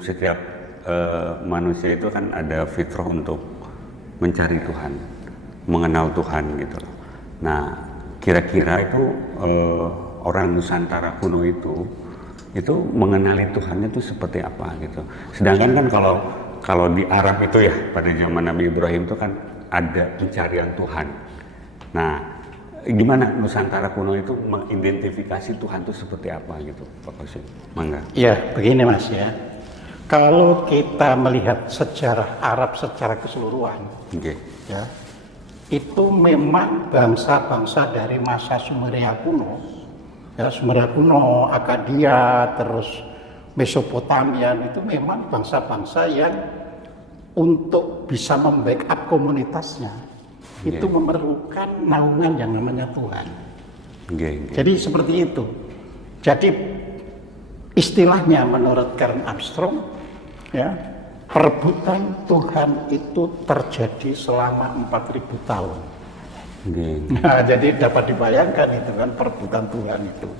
setiap manusia itu kan ada fitrah untuk mencari Tuhan, mengenal Tuhan gitu loh. Nah, kira-kira itu orang Nusantara kuno itu mengenali Tuhan itu seperti apa gitu. Sedangkan kan kalau di Arab itu ya pada zaman Nabi Ibrahim itu kan ada pencarian Tuhan. Nah, gimana Nusantara kuno itu mengidentifikasi Tuhan itu seperti apa gitu, Pak Qasim? Mangga. Ya, begini Mas ya. Kalau kita melihat sejarah Arab secara keseluruhan, ya, itu memang bangsa-bangsa dari masa Sumeria kuno, ya, Sumeria kuno, Akadia, terus Mesopotamia, itu memang bangsa-bangsa yang untuk bisa membackup komunitasnya, itu memerlukan naungan yang namanya Tuhan. Jadi seperti itu. Jadi istilahnya menurut Karen Armstrong, ya, perebutan Tuhan itu terjadi selama 4.000 tahun. Nah, jadi dapat dibayangkan itu kan perebutan Tuhan itu.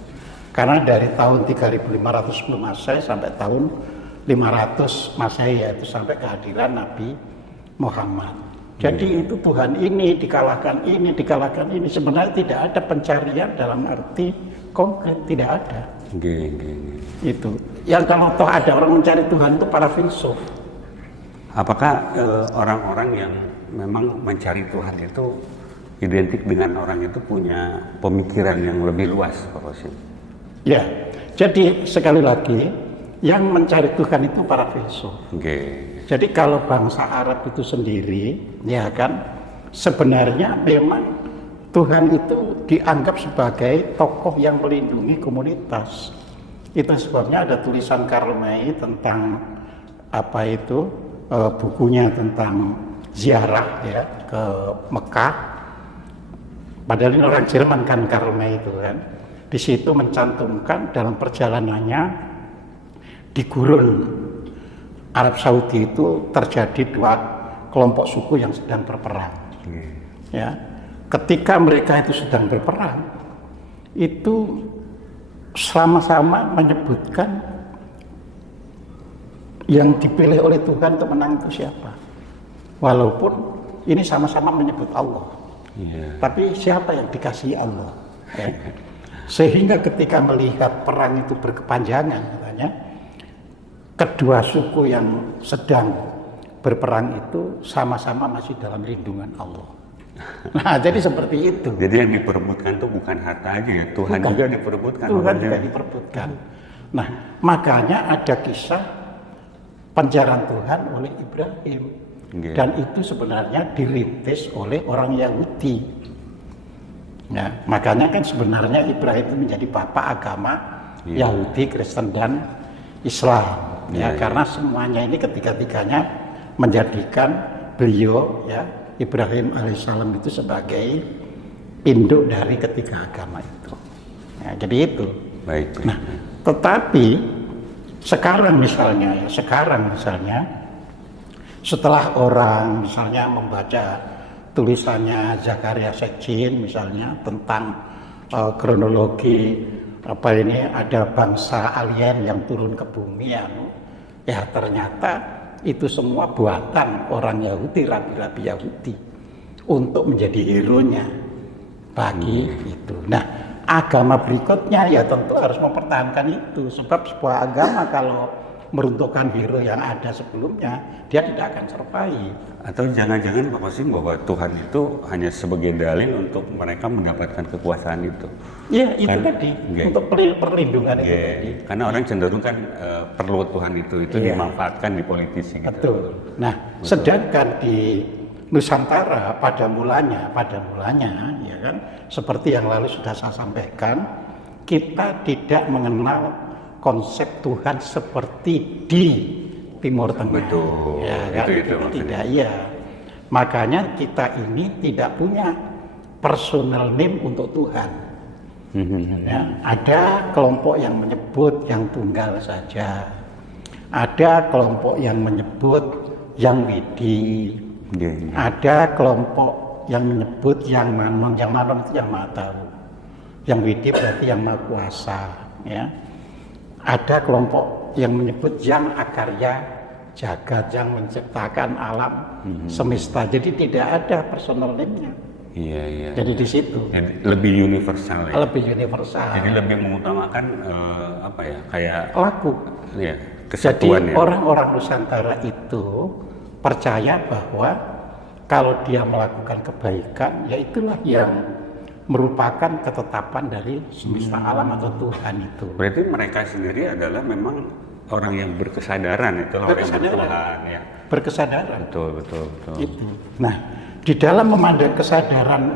Karena dari tahun 3500 sebelum Masehi sampai tahun 500 Masehi, yaitu sampai kehadiran Nabi Muhammad. Jadi itu Tuhan ini dikalahkan ini. Sebenarnya tidak ada pencarian dalam arti konkret, tidak ada. Itu. Yang kalau toh ada orang mencari Tuhan itu para filsuf. Apakah orang-orang yang memang mencari Tuhan itu identik dengan orang itu punya pemikiran yang lebih luas, Pak Qasim? Ya, jadi sekali lagi yang mencari Tuhan itu para filsuf. Jadi kalau bangsa Arab itu sendiri, ya kan, sebenarnya memang Tuhan itu dianggap sebagai tokoh yang melindungi komunitas. Itu sebabnya ada tulisan Karl May tentang apa itu, bukunya tentang ziarah ya ke Mekah. Padahal ini orang Jerman kan, Karl May itu kan. Di situ mencantumkan dalam perjalanannya di gurun Arab Saudi itu terjadi dua kelompok suku yang sedang berperang. Ya, ketika mereka itu sedang berperang, itu sama-sama menyebutkan yang dipilih oleh Tuhan untuk menang itu siapa. Walaupun ini sama-sama menyebut Allah, tapi siapa yang dikasihi Allah? Ya. Sehingga ketika melihat perang itu berkepanjangan, katanya, kedua suku yang sedang berperang itu sama-sama masih dalam lindungan Allah. Nah, jadi seperti itu. Jadi yang diperebutkan itu bukan harta aja ya, Tuhan juga diperebutkan. Tuhan juga diperebutkan. Nah, makanya ada kisah penjarahan Tuhan oleh Ibrahim. Dan itu sebenarnya dirintis oleh orang Yahudi. Nah, makanya kan sebenarnya Ibrahim itu menjadi bapak agama Yahudi, Kristen, dan Islam. Karena semuanya ini ketiga-tiganya menjadikan beliau, ya, Ibrahim alaihissalam itu sebagai induk dari ketiga agama itu. Nah, jadi itu. Nah, tetapi sekarang misalnya, setelah orang misalnya membaca tulisannya Zakaria Sitchin misalnya tentang kronologi apa ini ada bangsa alien yang turun ke bumi, ya ternyata itu semua buatan orang Yahudi, rabi-rabi Yahudi untuk menjadi hero-nya bagi itu. Nah, agama berikutnya ya tentu harus mempertahankan itu, sebab sebuah agama kalau meruntuhkan hero yang ada sebelumnya, dia tidak akan survive. Atau jangan-jangan Pak Qasim bahwa Tuhan itu hanya sebagai dalil untuk mereka mendapatkan kekuasaan itu. Ya, itu kan, tadi, untuk perlindungan itu tadi. Karena orang cenderung kan perlu Tuhan itu dimanfaatkan di politisi. Gitu. Betul. Nah, sedangkan di Nusantara pada mulanya, ya kan, seperti yang lalu sudah saya sampaikan, kita tidak mengenal konsep Tuhan seperti di Timur Tengah. Betul. Ya, kan? Itu tidak, ya. Makanya kita ini tidak punya personal name untuk Tuhan. Ya, ada kelompok yang menyebut yang tunggal saja. Ada kelompok yang menyebut yang widi. Ada kelompok yang menyebut yang manon itu yang maha tahu. Yang widi berarti yang maha kuasa. Ya. Ada kelompok yang menyebut yang akarya jagat, yang menciptakan alam semesta. Jadi tidak ada personal name-nya. Iya. Jadi di situ. Jadi lebih universal ya. Lebih universal. Jadi lebih mengutamakan apa ya, kayak laku. Ya, Jadi kesatuan ya. orang-orang Nusantara itu percaya bahwa kalau dia melakukan kebaikan, ya itulah yang merupakan ketetapan dari semesta alam atau Tuhan itu. Berarti mereka sendiri adalah memang orang yang berkesadaran, itu orang yang Tuhan ya. Berkesadaran. Betul. Itu. Nah, di dalam memandang kesadaran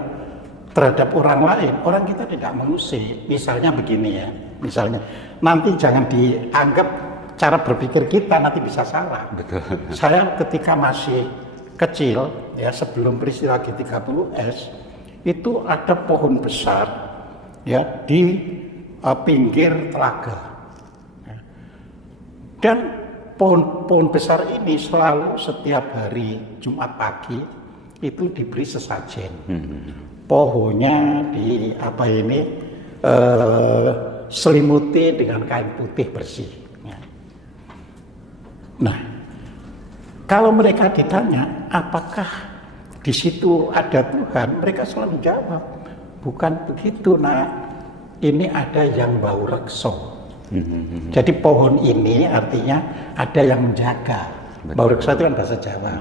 terhadap orang lain, orang kita tidak mengusik. Misalnya begini ya, misalnya nanti jangan dianggap cara berpikir kita nanti bisa salah. Betul. Saya ketika masih kecil, ya sebelum peristiwa G30S, itu ada pohon besar ya di pinggir telaga. Dan pohon besar ini selalu setiap hari Jumat pagi itu diberi sesajen. Pohonnya selimuti dengan kain putih bersih. Nah, kalau mereka ditanya apakah di situ ada Tuhan, mereka selalu jawab, bukan begitu nak, ini ada yang bau rekso. Jadi pohon ini artinya ada yang menjaga. Bau rekso itu kan bahasa Jawa.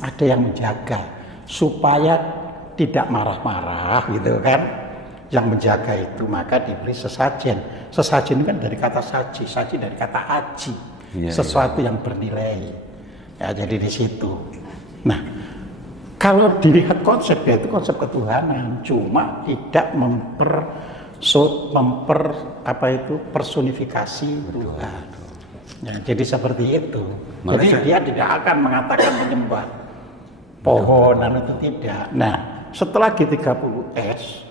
Ada yang menjaga supaya tidak marah-marah gitu kan. Yang menjaga itu maka diberi sesajen. Sesajen kan dari kata saji dari kata aji. Sesuatu yang bernilai. Ya, jadi di situ. Nah, kalau dilihat konsepnya itu konsep ketuhanan, cuma tidak personifikasi Tuhan. Ya, jadi seperti itu. Jadi dia tidak akan mengatakan menyembah pohonan itu tidak. Nah, setelah G30S,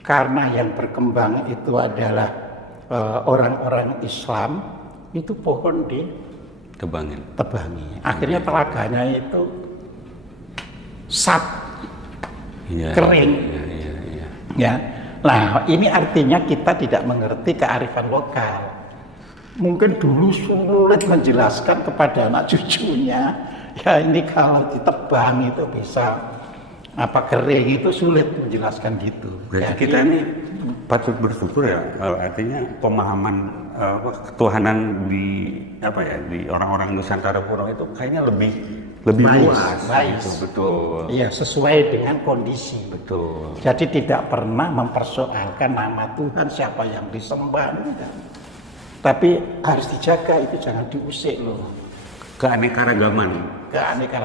karena yang berkembang itu adalah orang-orang Islam, itu pohon tebangi. Akhirnya telaganya itu kering. Iya. Ya. Nah, ini artinya kita tidak mengerti kearifan lokal. Mungkin dulu sulit menjelaskan kepada anak cucunya. Ya ini kalau ditebang itu bisa kering, itu sulit menjelaskan gitu. Jadi kita ini patut bersyukur ya, artinya pemahaman ketuhanan di orang-orang Nusantara kuno itu kayaknya lebih luas. Gitu, betul. Iya, sesuai dengan kondisi. Betul. Jadi tidak pernah mempersoalkan nama Tuhan, siapa yang disembah, tidak. Tapi harus dijaga, itu jangan diusik loh. Keanekaragaman.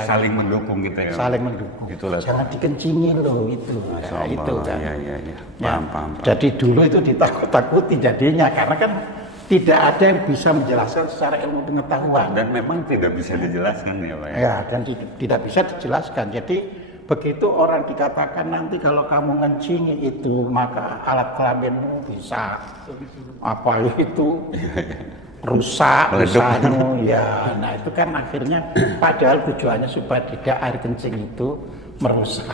Saling mendukung kita ya. Saling mendukung. Itulah. Jangan dikencingin loh itu. Ya, itu kan. Iya. Paham. Jadi dulu itu ditakut-takuti jadinya karena kan tidak ada yang bisa menjelaskan secara ilmu pengetahuan. Dan memang tidak bisa dijelaskan ya Pak ya. Ya, dan tidak bisa dijelaskan. Jadi begitu orang dikatakan nanti kalau kamu ngencingi itu maka alat kelaminmu bisa rusak misalnya ya. Nah itu kan akhirnya padahal tujuannya supaya tidak air kencing itu merusak.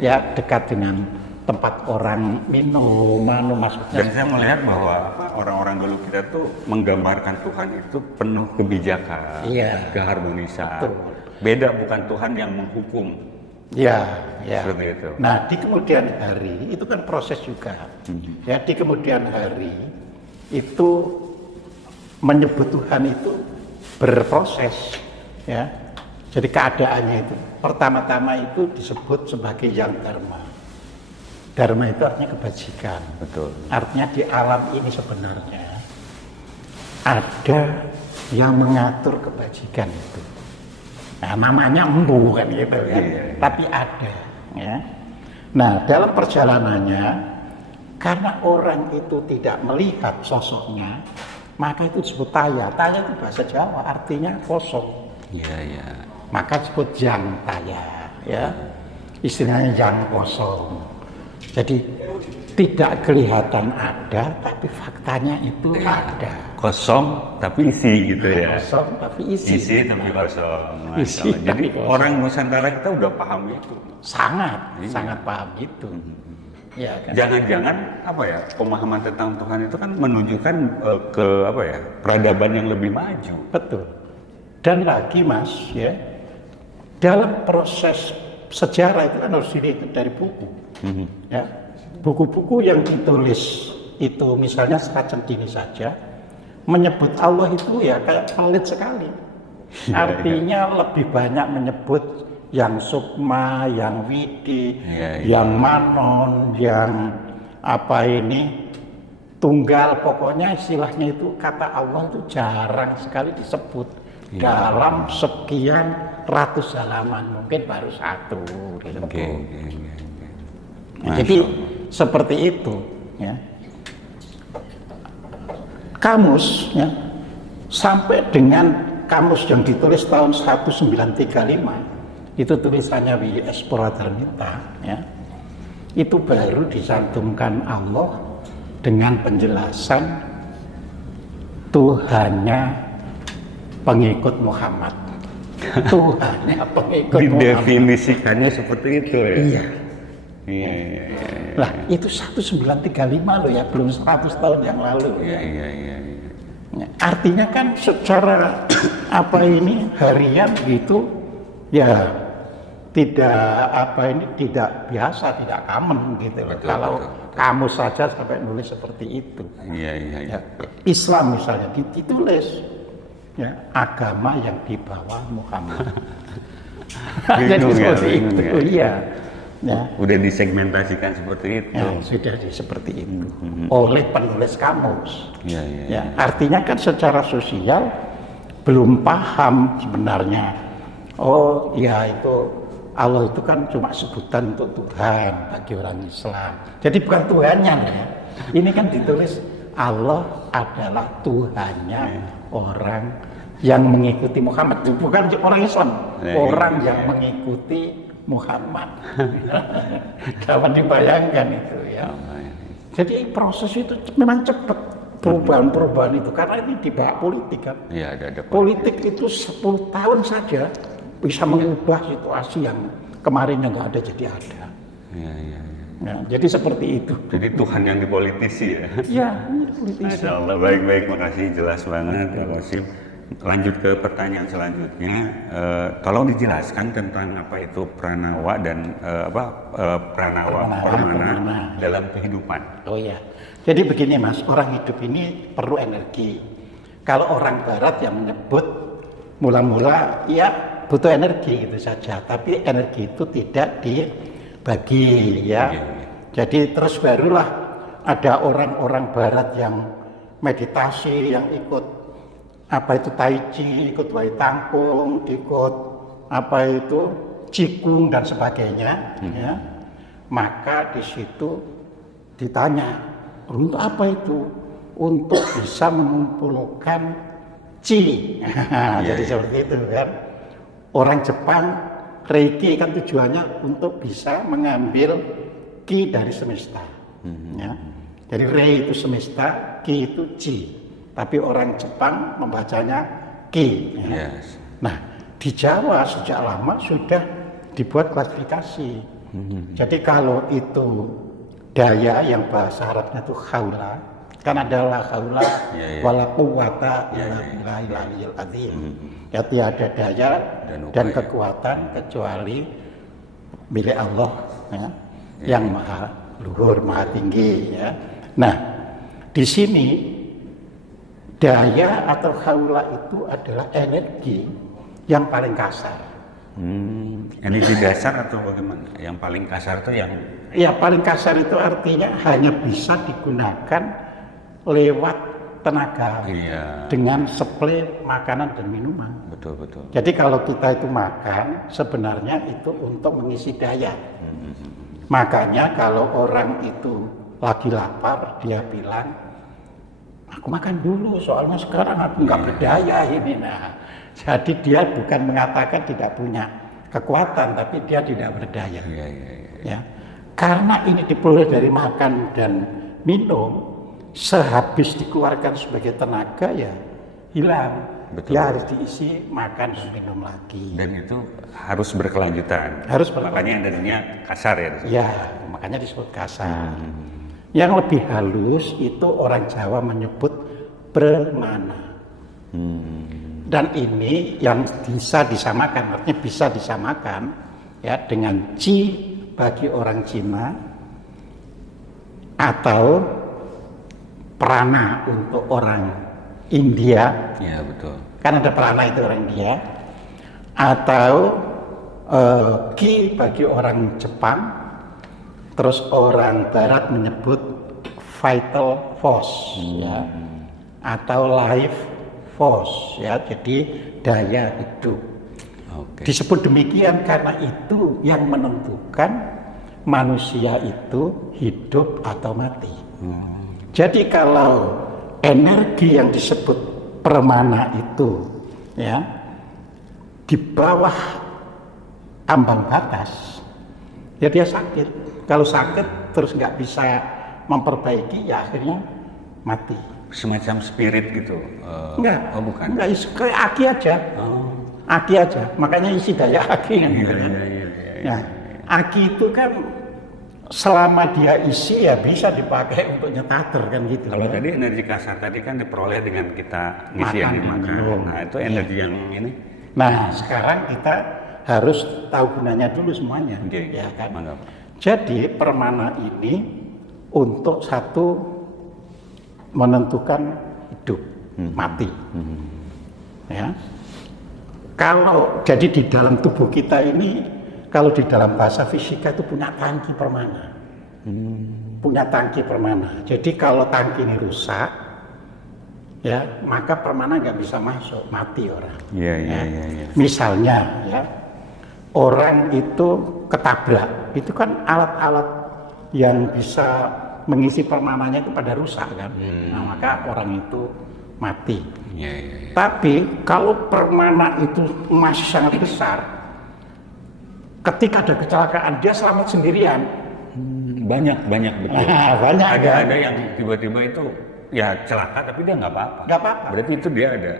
Ya dekat dengan tempat orang minum maksudnya. Dan saya melihat bahwa orang-orang dulu kita tuh menggambarkan Tuhan itu penuh kebijakan, keharmonisan. Betul. Beda bukan Tuhan yang menghukum. Ya. Seperti itu. Nah di kemudian hari itu kan proses juga. Ya di kemudian hari itu menyebut Tuhan itu berproses. Ya. Jadi keadaannya itu pertama-tama itu disebut sebagai yang dharma. Dharma itu artinya kebajikan. Betul. Artinya di alam ini sebenarnya ada yang mengatur kebajikan itu. Nah, namanya embu kan gitu kan. Tapi ada ya. Nah, dalam perjalanannya karena orang itu tidak melihat sosoknya, maka itu disebut taya. Taya itu bahasa Jawa artinya kosong. Iya. Maka disebut jang taya ya. Istilahnya jang kosong. Jadi tidak kelihatan ada, tapi faktanya itu ada. Kosong tapi isi gitu ya. Kosong tapi isi. Isi tapi kosong. Jadi orang Nusantara kita udah paham itu. Sangat paham itu. Ya, kan? Jangan-jangan apa ya, pemahaman tentang Tuhan itu kan menunjukkan ke apa ya, peradaban yang lebih maju. Betul. Dan lagi Mas, ya, dalam proses sejarah itu kan harus dilihat dari buku. Ya, buku-buku yang ditulis itu misalnya Saracentini saja menyebut Allah itu ya kayak pelit sekali. Artinya lebih banyak menyebut yang Sukma, yang Widi, yang Manon, yang apa ini tunggal, pokoknya istilahnya itu kata Allah itu jarang sekali disebut dalam sekian ratus halaman, mungkin baru satu disebut. Nah, jadi seperti itu ya. Kamus ya, sampai dengan kamus yang ditulis tahun 1935 itu tulisannya W.S. Purwadharmita ya, itu baru dicantumkan Allah dengan penjelasan Tuhannya pengikut Muhammad. Tuhannya pengikut Muhammad. Didefinisikannya seperti itu ya. Iya. Lah itu 1935 loh ya, belum 100 tahun yang lalu. Iya. Artinya kan secara apa ini harian gitu ya tidak biasa, tidak common gitu loh. Kalau kamu saja sampai nulis seperti itu. Iya. Islam misalnya ditulis ya agama yang dibawa Muhammad. Jadi seperti itu. Iya. Ya. Udah disegmentasikan seperti itu. Ya, sudah seperti itu oleh penulis kamus. Ya. Artinya kan secara sosial belum paham sebenarnya. Oh ya itu Allah itu kan cuma sebutan untuk Tuhan bagi orang Islam. Jadi bukan Tuhannya ya. Ini kan ditulis Allah adalah Tuhannya orang yang mengikuti Muhammad. Bukan orang Islam, orang yang mengikuti Muhammad. Dapat dibayangkan itu ya. Jadi proses itu memang cepat perubahan-perubahan itu karena ini dibahas politik kan. Iya, ada politik itu 10 tahun saja bisa mengubah situasi yang kemarin yang nggak ada jadi ada. Iya. Ya, jadi seperti itu. Jadi Tuhan yang dipolitisi ya. Iya, politisi. Masya Allah, baik, makasih, jelas banget Pak Qasim. Lanjut ke pertanyaan selanjutnya, tolong dijelaskan tentang apa itu pranawa dan pranawa pramana dalam kehidupan. Oh ya, jadi begini Mas, orang hidup ini perlu energi. Kalau orang Barat yang menyebut mula-mula ya butuh energi gitu saja, tapi energi itu tidak dibagi ya. Jadi terus barulah ada orang-orang Barat yang meditasi, yang ikut apa itu tai chi, ikut wai tangkung, ikut apa itu cikung dan sebagainya ya. Maka di situ ditanya, untuk apa itu? Untuk bisa mengumpulkan chi. Jadi seperti itu kan. Orang Jepang Reiki kan tujuannya untuk bisa mengambil ki dari semesta. Ya. Jadi Rei itu semesta, ki itu chi. Tapi orang Jepang membacanya ki. Ya. Nah, di Jawa sejak lama sudah dibuat klasifikasi. Jadi kalau itu daya yang bahasa Arabnya itu haula, kan adalah haula wala quwwata illa billahil azim. Ya tiada daya dan kekuatan kecuali milik Allah ya, yang maha luhur, maha tinggi ya. Nah, di sini daya atau haula itu adalah energi yang paling kasar. Energi dasar atau bagaimana? Yang paling kasar itu yang? Ya paling kasar itu artinya hanya bisa digunakan lewat tenaga dengan suplai makanan dan minuman. Betul. Jadi kalau kita itu makan sebenarnya itu untuk mengisi daya. Makanya kalau orang itu lagi lapar dia bilang, aku makan dulu soalnya sekarang aku nggak berdaya ini. Nah, jadi dia bukan mengatakan tidak punya kekuatan, tapi dia tidak berdaya. Ya, karena ini diperoleh dari makan dan minum, sehabis dikeluarkan sebagai tenaga ya hilang. betul. Dia harus diisi makan dan minum lagi. Dan itu harus berkelanjutan. Makanya energinya kasar ya. Ya, makanya disebut kasar. Yang lebih halus itu orang Jawa menyebut permana. Dan ini yang bisa disamakan, artinya bisa disamakan ya dengan Ci bagi orang Cina atau Prana untuk orang India. Ya betul. Kan ada Prana itu orang India. Atau Ki bagi orang Jepang. Terus orang Barat menyebut vital force ya. Atau life force ya. Jadi daya hidup. Disebut demikian karena itu yang menentukan manusia itu hidup atau mati. Jadi kalau energi yang disebut permana itu ya di bawah ambang batas, ya dia sakit. Kalau sakit terus nggak bisa memperbaiki, ya akhirnya mati. Semacam spirit gitu? Enggak. Oh bukan? Enggak, kayak aki aja. Aki aja, makanya isi daya aki kan. Nah, aki itu kan selama dia isi ya bisa dipakai untuk nyetater kan gitu. Kalau tadi energi kasar tadi kan diperoleh dengan kita ngisi yang dimakan. Nah itu energi yang ini. Nah sekarang kita harus tahu gunanya dulu semuanya. Ya kan? Jadi permana ini untuk satu menentukan hidup mati. Ya. Kalau jadi di dalam tubuh kita ini, kalau di dalam bahasa fisika itu punya tangki permana. Punya tangki permana. Jadi kalau tangki ini rusak, ya maka permana nggak bisa masuk, mati orang. Iya. Misalnya, ya orang itu ketabrak, itu kan alat-alat yang bisa mengisi permananya itu pada rusak kan. Nah maka orang itu mati. Iya. Tapi kalau permana itu masih sangat besar, ketika ada kecelakaan dia selamat sendirian. Banyak betul. Banyak ada yang tiba-tiba itu ya celaka tapi dia nggak apa-apa. Nggak apa-apa. Berarti itu dia ada.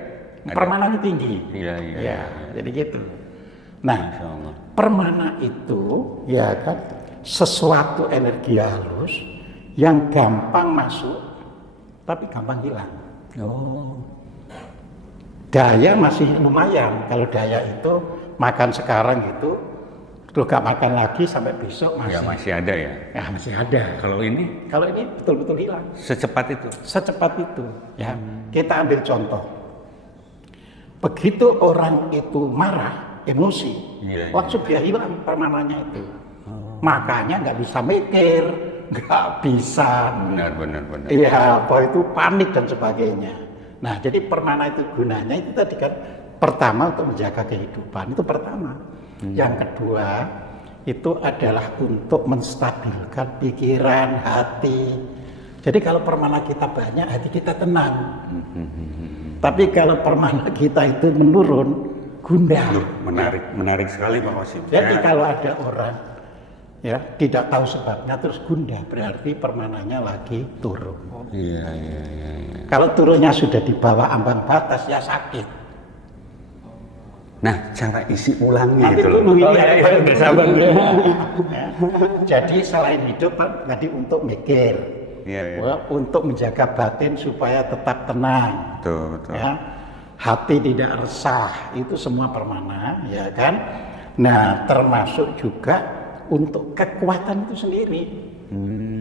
Permananya tinggi. Iya. Jadi gitu. Nah, permana itu ya kan sesuatu energi halus yang gampang masuk tapi gampang hilang. Daya masih lumayan. Kalau daya itu makan sekarang gitu, terus gak makan lagi sampai besok masih. Ya masih ada ya. Ya masih ada. Kalau ini betul-betul hilang. Secepat itu. Secepat itu. Ya. Kita ambil contoh. Begitu orang itu marah, emosi, langsung dia hilang permananya itu. Makanya nggak bisa mikir, nggak bisa. Benar. Iya, apa itu panik dan sebagainya. Nah, jadi permana itu gunanya itu tadi kan pertama untuk menjaga kehidupan itu pertama. Yang kedua itu adalah untuk menstabilkan pikiran, hati. Jadi kalau permana kita banyak, hati kita tenang. Tapi kalau permana kita itu menurun, gundah. Menarik sekali Pak Wasim. Jadi kalau ada orang ya tidak tahu sebabnya terus gundah, berarti permananya lagi turun. Iya. Kalau turunnya sudah di bawah ambang batas ya sakit. Nah, cara isi ulangnya Nanti itu loh. Udah sabar. Jadi selain hidup tadi untuk mikir, untuk menjaga batin supaya tetap tenang. Betul. Ya, hati tidak resah, itu semua permana, ya kan? Nah, termasuk juga untuk kekuatan itu sendiri.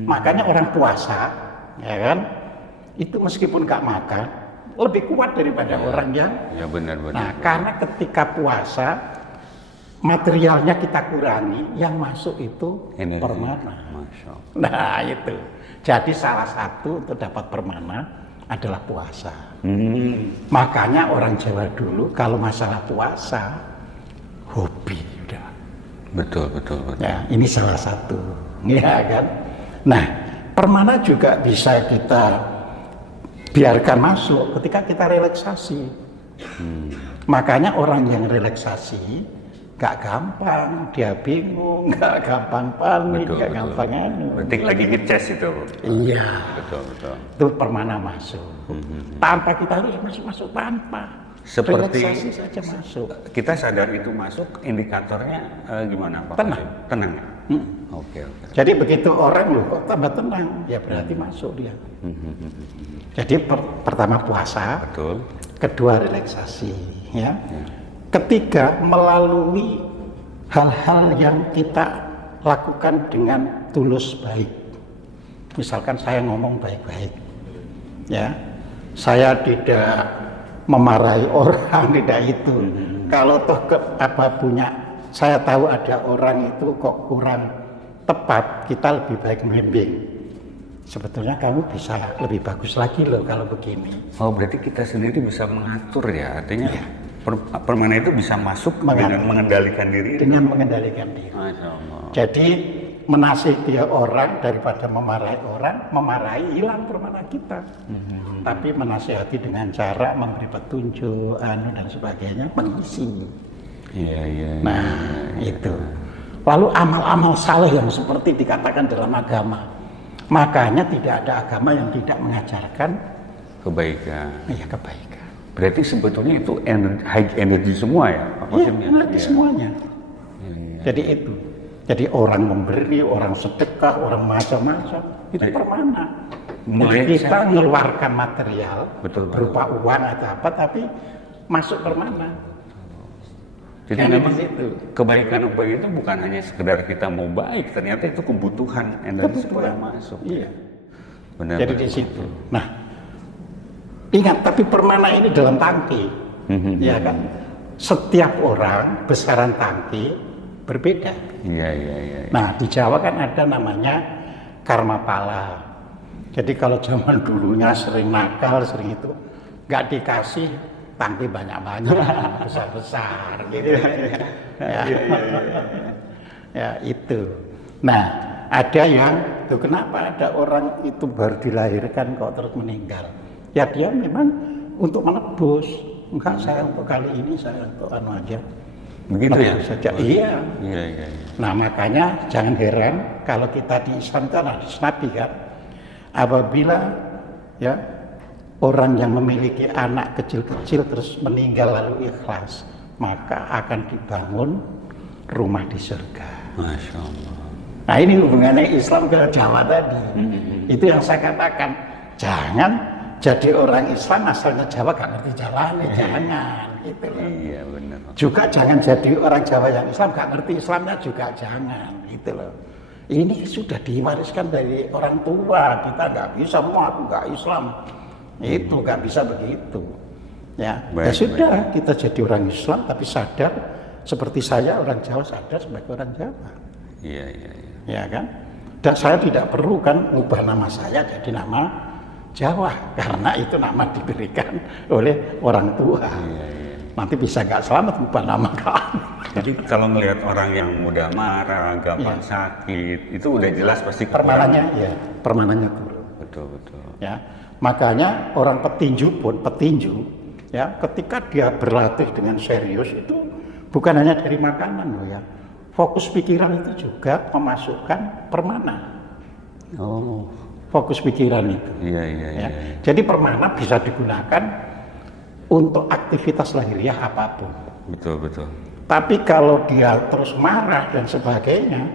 Makanya orang puasa, ya kan? Itu meskipun nggak makan, lebih kuat daripada orang yang. Ya benar. Nah, karena ketika puasa materialnya kita kurangi, yang masuk itu energi. permana. Masya Allah. Nah, itu. Jadi salah satu untuk dapat permana adalah puasa. Makanya orang Jawa dulu kalau masalah puasa hobi udah. Betul. Ya, ini salah satu. Ya kan? Nah, permana juga bisa kita biarkan masuk ketika kita relaksasi. Makanya orang yang relaksasi gak gampang, dia bingung, gak gampang panik, gak gampang Penting lagi ngecas itu. Iya. Betul. Itu permana masuk. Tanpa kita harus masuk tanpa. Seperti relaksasi saja masuk. kita sadar itu masuk, indikatornya gimana Pak? Tenang. Tenang. Hmm. Oke. Jadi begitu orang loh kok tambah tenang, ya berarti masuk dia. Jadi pertama puasa, Betul. kedua relaksasi, ya. Ketiga melalui hal-hal yang kita lakukan dengan tulus baik. Misalkan saya ngomong baik-baik, ya. Saya tidak memarahi orang, tidak itu. Kalau toh saya tahu ada orang itu kok kurang tepat, kita lebih baik membimbing. Sebetulnya kamu bisa lebih bagus lagi loh kalau begini. Oh, berarti kita sendiri bisa mengatur ya, artinya permana itu bisa masuk dengan mengendalikan diri. Dengan mengendalikan diri. Masya Allah. Jadi menasihati orang daripada memarahi orang, memarahi hilang permana kita. Tapi menasihati dengan cara memberi petunjuk, dan sebagainya, mengisi. Iya. Nah, itu. Lalu amal-amal saleh yang seperti dikatakan dalam agama. Makanya tidak ada agama yang tidak mengajarkan Kebaikan. ya kebaikan. Berarti sebetulnya itu high energy semua ya? Iya, energi semuanya. Jadi itu. Jadi orang memberi, orang sedekah, orang macam-macam, itu permana. Jadi kita mengeluarkan material berupa uang atau apa, tapi masuk permana. Jadi memang kebaikan itu bukan hanya sekedar kita mau baik, ternyata itu kebutuhan energi yang masuk. Iya. Benar. Jadi di situ. Nah, ingat, tapi permana ini dalam tangki, ya kan? Setiap orang besaran tangki berbeda. Iya. Nah, di Jawa kan ada namanya karma pala. Jadi kalau zaman dulunya sering nakal, sering itu, nggak dikasih tangki banyak-banyak, besar-besar gitu. Ya itu. Nah, ada yang tuh kenapa ada orang itu baru dilahirkan kok terus meninggal? Ya dia memang untuk menebus. Enggak, saya untuk kali ini saya untuk aja. Begitu ya? Saja. Iya. Iya. Nah, makanya jangan heran kalau kita di Islam kan hadis Nabi kan, apabila ya orang yang memiliki anak kecil-kecil terus meninggal lalu ikhlas, maka akan dibangun rumah di surga. Masya Allah. Nah, ini hubungannya Islam ke Jawa tadi. Itu yang saya katakan, jangan jadi orang Islam asalnya Jawa gak ngerti jalannya, jangan gitu loh. Iya benar. Juga jangan jadi orang Jawa yang Islam gak ngerti Islamnya juga jangan gitu loh. Ini sudah diwariskan dari orang tua, kita nggak bisa, aku nggak Islam. Itu nggak bisa begitu. Ya, ya sudah, kita jadi orang Islam tapi sadar seperti saya orang Jawa sadar sebagai orang Jawa. Iya. Ya kan? Dan saya tidak perlu kan ubah nama saya jadi nama Jawa karena itu nama diberikan oleh orang tua. Iya. Nanti bisa nggak selamat ubah nama kamu. Jadi kalau melihat orang yang mudah marah, gampang sakit, itu udah jelas pasti permanannya turun. Betul. Ya. Makanya orang petinju ya, ketika dia berlatih dengan serius itu bukan hanya dari makanan loh ya. Fokus pikiran itu juga memasukkan permana. Oh. Fokus pikiran itu. Iya. Ya. Jadi permana bisa digunakan untuk aktivitas lahiriah apapun. Betul. Tapi kalau dia terus marah dan sebagainya,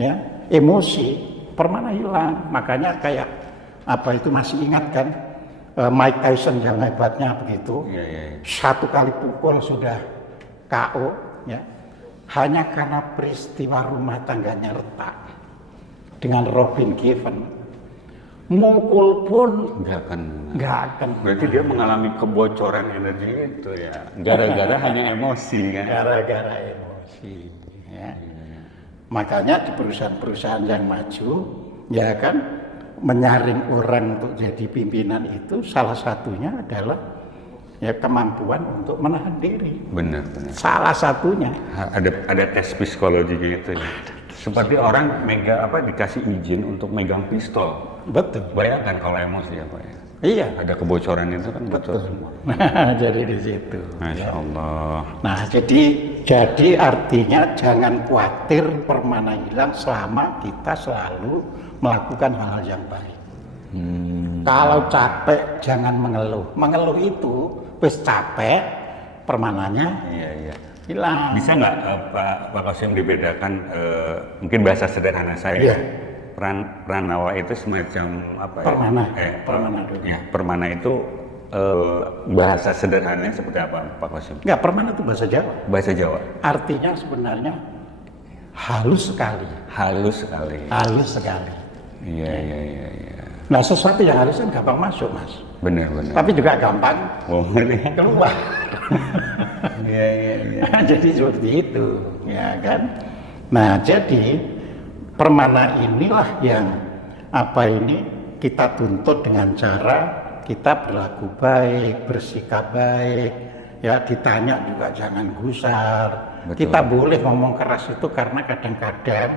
ya, emosi, permana hilang. Makanya kayak apa itu masih ingat kan Mike Tyson yang hebatnya begitu. Iya. Satu kali pukul sudah KO, ya. Hanya karena peristiwa rumah tangganya retak dengan Robin Given. Mukul pun nggak akan. Berarti dia mengalami kebocoran energi itu ya. Gara-gara hanya emosi kan. Gara-gara emosi. Ya. Makanya di perusahaan-perusahaan yang maju, ya kan, menyaring orang untuk jadi pimpinan itu salah satunya adalah ya kemampuan untuk menahan diri. Benar. Salah satunya. Ada tes psikologi gitu ya. Seperti orang dikasih izin untuk megang pistol. Betul. Bayangkan kalau emosi ya Pak ya. Iya. Ada kebocoran itu kan betul semua. Nah, jadi di situ. Masya Allah. Nah, jadi artinya jangan khawatir permana hilang selama kita selalu melakukan hal-hal yang baik. Kalau capek jangan mengeluh. Mengeluh itu wis capek permananya hilang. Bisa nggak Pak Qasim dibedakan mungkin bahasa sederhana saya? Pranawa itu semacam apa ya? Permana dulu. Ya, permana itu bahasa sederhananya seperti apa Pak Qasim? Enggak, permana itu bahasa Jawa. Bahasa Jawa. Artinya sebenarnya halus sekali. Halus sekali. Halus sekali. Iya. Nah, sesuatu yang halus kan gampang masuk, Mas. Benar. Tapi juga gampang keluar. Iya. Jadi seperti itu, ya kan? Nah, jadi permana inilah yang kita tuntut dengan cara kita berlaku baik, bersikap baik, ya ditanya juga jangan gusar. Betul. Kita boleh ngomong keras itu karena kadang-kadang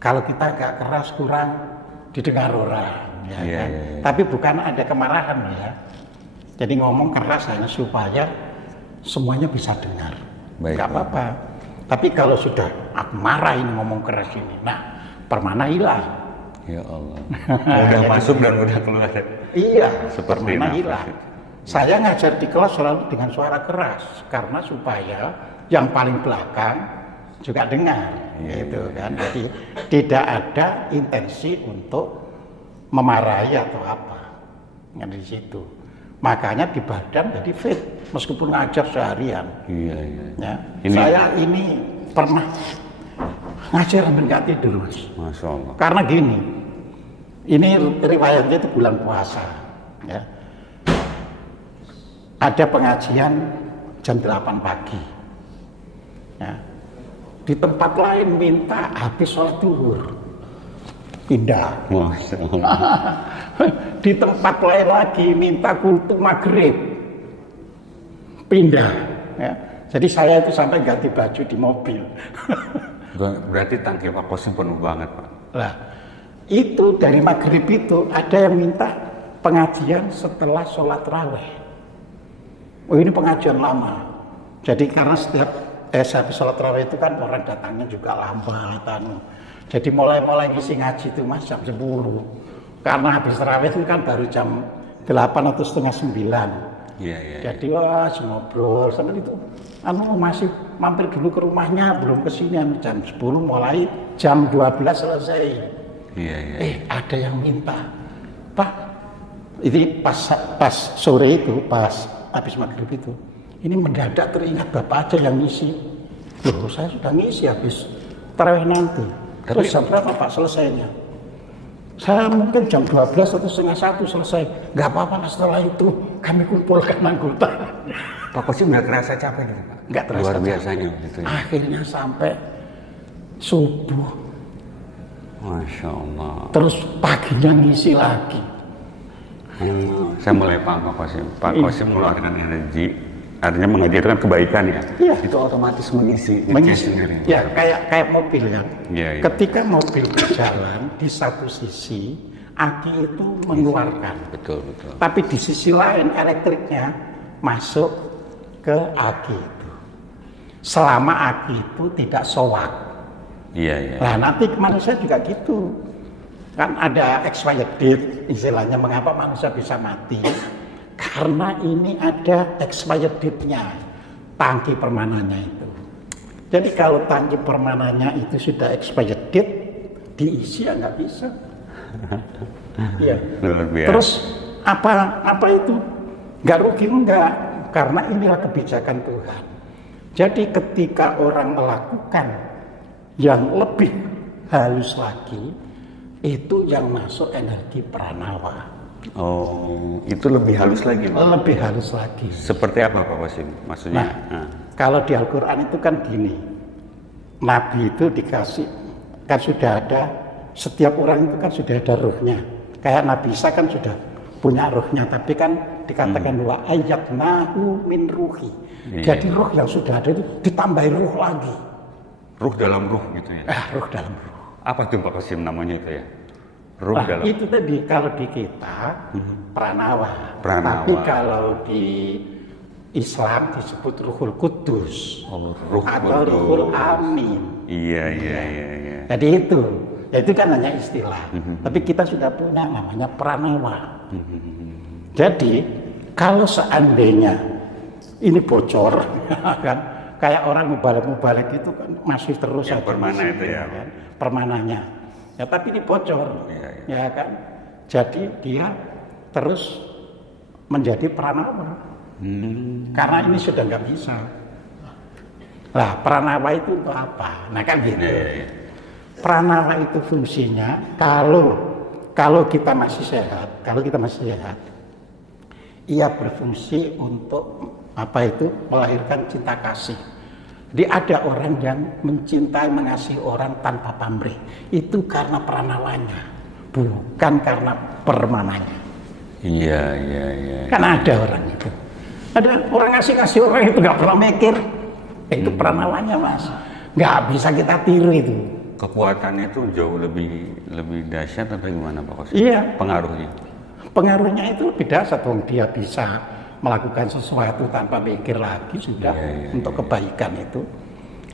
kalau kita agak keras kurang didengar orang, ya kan? Tapi bukan ada kemarahan ya. Jadi ngomong keras hanya supaya semuanya bisa dengar. Gak apa-apa. Tapi kalau sudah aku marah ini ngomong keras ini, nah permana hilang. Ya Allah. Udah masuk dan udah keluar. Iya, seperti permana hilang. Saya ngajar di kelas selalu dengan suara keras karena supaya yang paling belakang juga dengar, gitu kan. Jadi tidak ada intensi untuk memarahi atau apa. Yang di situ. Makanya di badan jadi fit meskipun ngajar seharian. Iya. Ya. Saya ini pernah ngajar hampir nggak tidur, Mas. Masya Allah. Karena gini, ini riwayatnya itu bulan puasa, ya. Ada pengajian jam 8 pagi, ya. Di tempat lain minta habis sholat zuhur, pindah. Masya Allah. Di tempat lain lagi minta kultum maghrib, pindah. Ya. Jadi saya itu sampai ganti baju di mobil. Berarti tangki Pak Qasim penuh banget, Pak. Nah, itu dari maghrib itu ada yang minta pengajian setelah sholat raweh. Oh, ini pengajian lama. Jadi karena setiap habis sholat raweh itu kan orang datangnya juga lambat. Jadi mulai ngisi ngaji itu Mas jam 10. Karena habis raweh itu kan baru jam 8 atau setengah 9. Iya. Jadi ngobrol sampai itu. Masih mampir dulu ke rumahnya, belum kesini jam 10 mulai jam 12 selesai. Iya. Ada yang minta, Pak, ini pas sore itu, pas habis maghrib itu, ini mendadak teringat Bapak aja yang ngisi. Loh, saya sudah ngisi habis tarawih nanti. Terus jam berapa Pak selesainya? Saya mungkin jam 12 atau setengah 1 selesai. Nggak apa-apa, setelah itu kami kumpulkan anggota. Pak Qasim nggak terasa capek gitu, Pak? Nggak terasa. Luar biasanya gitu ya. Akhirnya sampai subuh. Masya Allah. Terus paginya ngisi lagi. Saya mulai paham Pak Qasim. Pak Qasim mengeluarkan energi, artinya mengajarkan kebaikan ya. Iya. Itu otomatis mengisi sendiri. Ya, kayak mobil kan. Iya. Ketika mobil berjalan di satu sisi, aki itu mengeluarkan. Betul. Tapi di sisi lain elektriknya masuk ke aki itu. Selama aki itu tidak sowak. Iya. Nah, nanti manusia juga gitu. Kan ada expired date, istilahnya mengapa manusia bisa mati. Karena ini ada expired date-nya, tangki permananya itu. Jadi kalau tangki permananya itu sudah expired date, diisi ya nggak bisa. Iya. Terus apa itu? Nggak rugi enggak, karena inilah kebijakan Tuhan. Jadi ketika orang melakukan yang lebih halus lagi, itu yang masuk energi pranawa. Oh, itu lebih halus lagi, Pak? Lebih halus lagi. Seperti apa Pak Qasim? Maksudnya? Kalau di Al-Quran itu kan gini, Nabi itu dikasih, kan sudah ada, setiap orang itu kan sudah ada ruhnya. Kayak Nabi Isa kan sudah punya ruhnya, tapi kan dikatakan wa ayyadnahu min ruhi. Jadi ruh yang sudah ada itu ditambahin ruh lagi. Ruh dalam ruh gitu ya? Ruh dalam ruh. Apa tuh Pak Qasim namanya itu ya? Ruh dalam. Itu tadi kalau di kita pranawa. Tapi kalau di Islam disebut Ruhul Kudus. Ruh atau Ruhul Amin. Iya. Jadi itu kan hanya istilah. Tapi kita sudah punya namanya pranawa. Jadi kalau seandainya ini bocor, kan? Kayak orang mubalik itu kan masih terus yang permana itu ya, kan? Permananya. Ya tapi ini bocor, ya kan? Jadi dia terus menjadi pranawa. Karena ini sudah nggak bisa. Lah pranawa itu untuk apa? Nah kan gitu. Pranawa itu fungsinya kalau kita masih sehat, ia berfungsi untuk apa itu melahirkan cinta kasih. Jadi ada orang yang mencintai, mengasihi orang tanpa pamrih. Itu karena pranawanya, bukan karena permananya. Iya. Kan ada orang itu. Ada orang ngasih orang itu nggak pernah mikir. Itu pranawanya mas. Nggak bisa kita tiru itu. Kekuatannya itu jauh lebih dahsyat atau gimana Pak Qasim? Iya. Pengaruhnya itu lebih dahsyat. Dia bisa melakukan sesuatu tanpa mikir lagi sudah untuk kebaikan itu.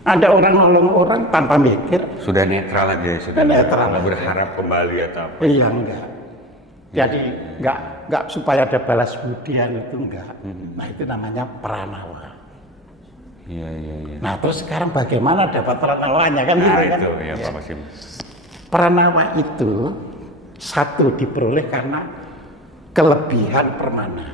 Ada orang nolong orang tanpa mikir. Sudah netral aja, sudah netral. Berharap kembali atau apa? Iya enggak. Jadi enggak supaya ada balas budian itu enggak. Nah itu namanya pranawa. Iya. Nah terus sekarang bagaimana dapat pranawanya kan? Nah gitu, itu kan? ya Pak Qasim. Pranawa itu satu diperoleh karena kelebihan permana.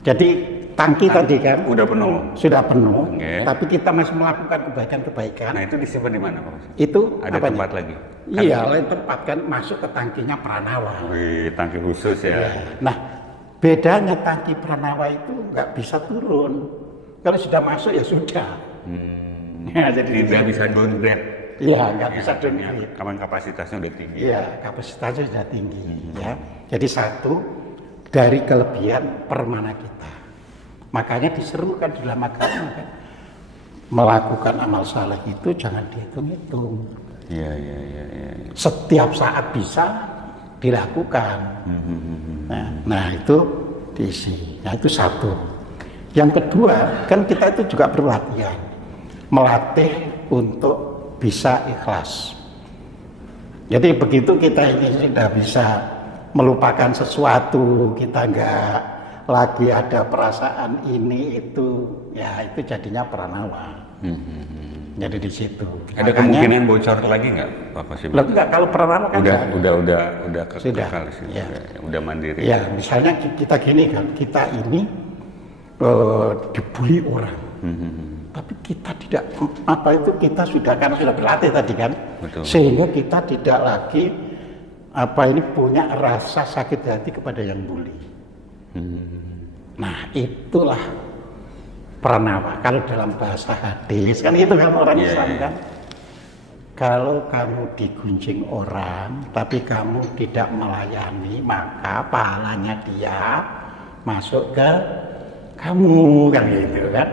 Jadi tangki tadi kan sudah penuh, tapi kita masih melakukan kebaikan. Nah itu disimpan di mana Pak? Itu ada apanya? tempat lagi? Iya, lain tempat kan masuk ke tangkinya pranawa. Wih, tangki khusus ya. Nah, bedanya tangki pranawa itu nggak bisa turun. Kalau sudah masuk ya sudah. Ya, jadi tidak bisa downgrade. Iya, nggak bisa downgrade. Kapan kapasitasnya udah tinggi. Iya, kapasitasnya sudah tinggi. Ya, jadi satu dari kelebihan permana kita. Makanya diserukan dalam agama kan. Melakukan amal saleh itu jangan dihitung-hitung. Iya. Setiap saat bisa dilakukan. Nah itu diisi. Nah itu satu. Yang kedua kan kita itu juga berlatihan. Melatih untuk bisa ikhlas. Jadi begitu kita ini sudah bisa melupakan sesuatu, kita enggak lagi ada perasaan ini itu, ya itu jadinya pranawa. Jadi di situ. Ada kemungkinan bocor lagi nggak Pak Qasim? Enggak, kalau pranawa kan udah sudah ya. Udah mandiri. Ya misalnya kita gini kan, kita ini dibully orang, tapi kita tidak kita sudah berlatih tadi kan. Betul. Sehingga kita tidak lagi punya rasa sakit hati kepada yang bully. Nah itulah pranawa. Kalau dalam bahasa hadis kan itu kan orang Islam kan. Kalau kamu digunjing orang tapi kamu tidak melayani, maka pahalanya dia masuk ke kamu kan gitu kan.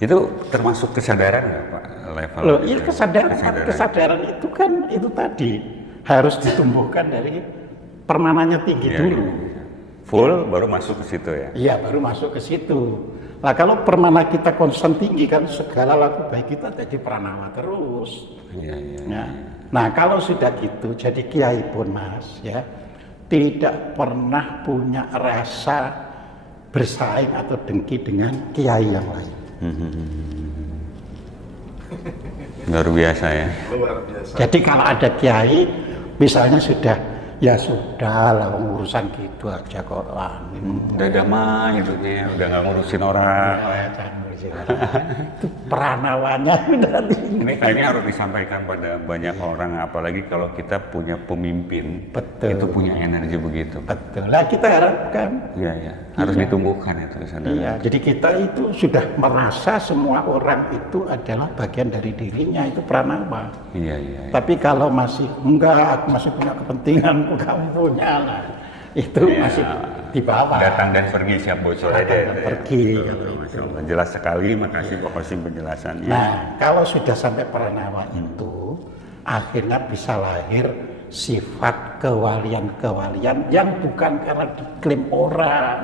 Itu termasuk kesadaran nggak Pak? Level Loh, iya kesadaran itu kan itu tadi harus ditumbuhkan dari permananya tinggi dulu. Full baru masuk ke situ ya? Iya baru masuk ke situ. Nah kalau permana kita konstan tinggi kan segala laku baik kita jadi pranawa terus. Iya. Nah kalau sudah gitu jadi kiai pun mas ya tidak pernah punya rasa bersaing atau dengki dengan kiai yang lain. Luar biasa ya. Jadi kalau ada kiai misalnya sudah lah urusan gitu aja kok. Udah damai hidupnya, udah nggak ngurusin orang. Itu pranawanya udah tinggi. Ini harus disampaikan pada banyak orang, apalagi kalau kita punya pemimpin. Betul. Itu punya energi begitu. Betul. Lah kita harapkan. Iya. Harus ditumbuhkan itu kesadaran. Iya. Jadi kita itu sudah merasa semua orang itu adalah bagian dari dirinya, itu pranawa. Iya. Tapi kalau masih enggak, aku masih punya kepentingan, kamu punya lah. Itu masih di bawah. Datang dan pergi siap bocor aja. Pergi. Jelas sekali, makasih Pak Qasim penjelasannya. Nah, kalau sudah sampai pranawa itu, akhirnya bisa lahir sifat kewalian-kewalian yang bukan karena diklaim orang.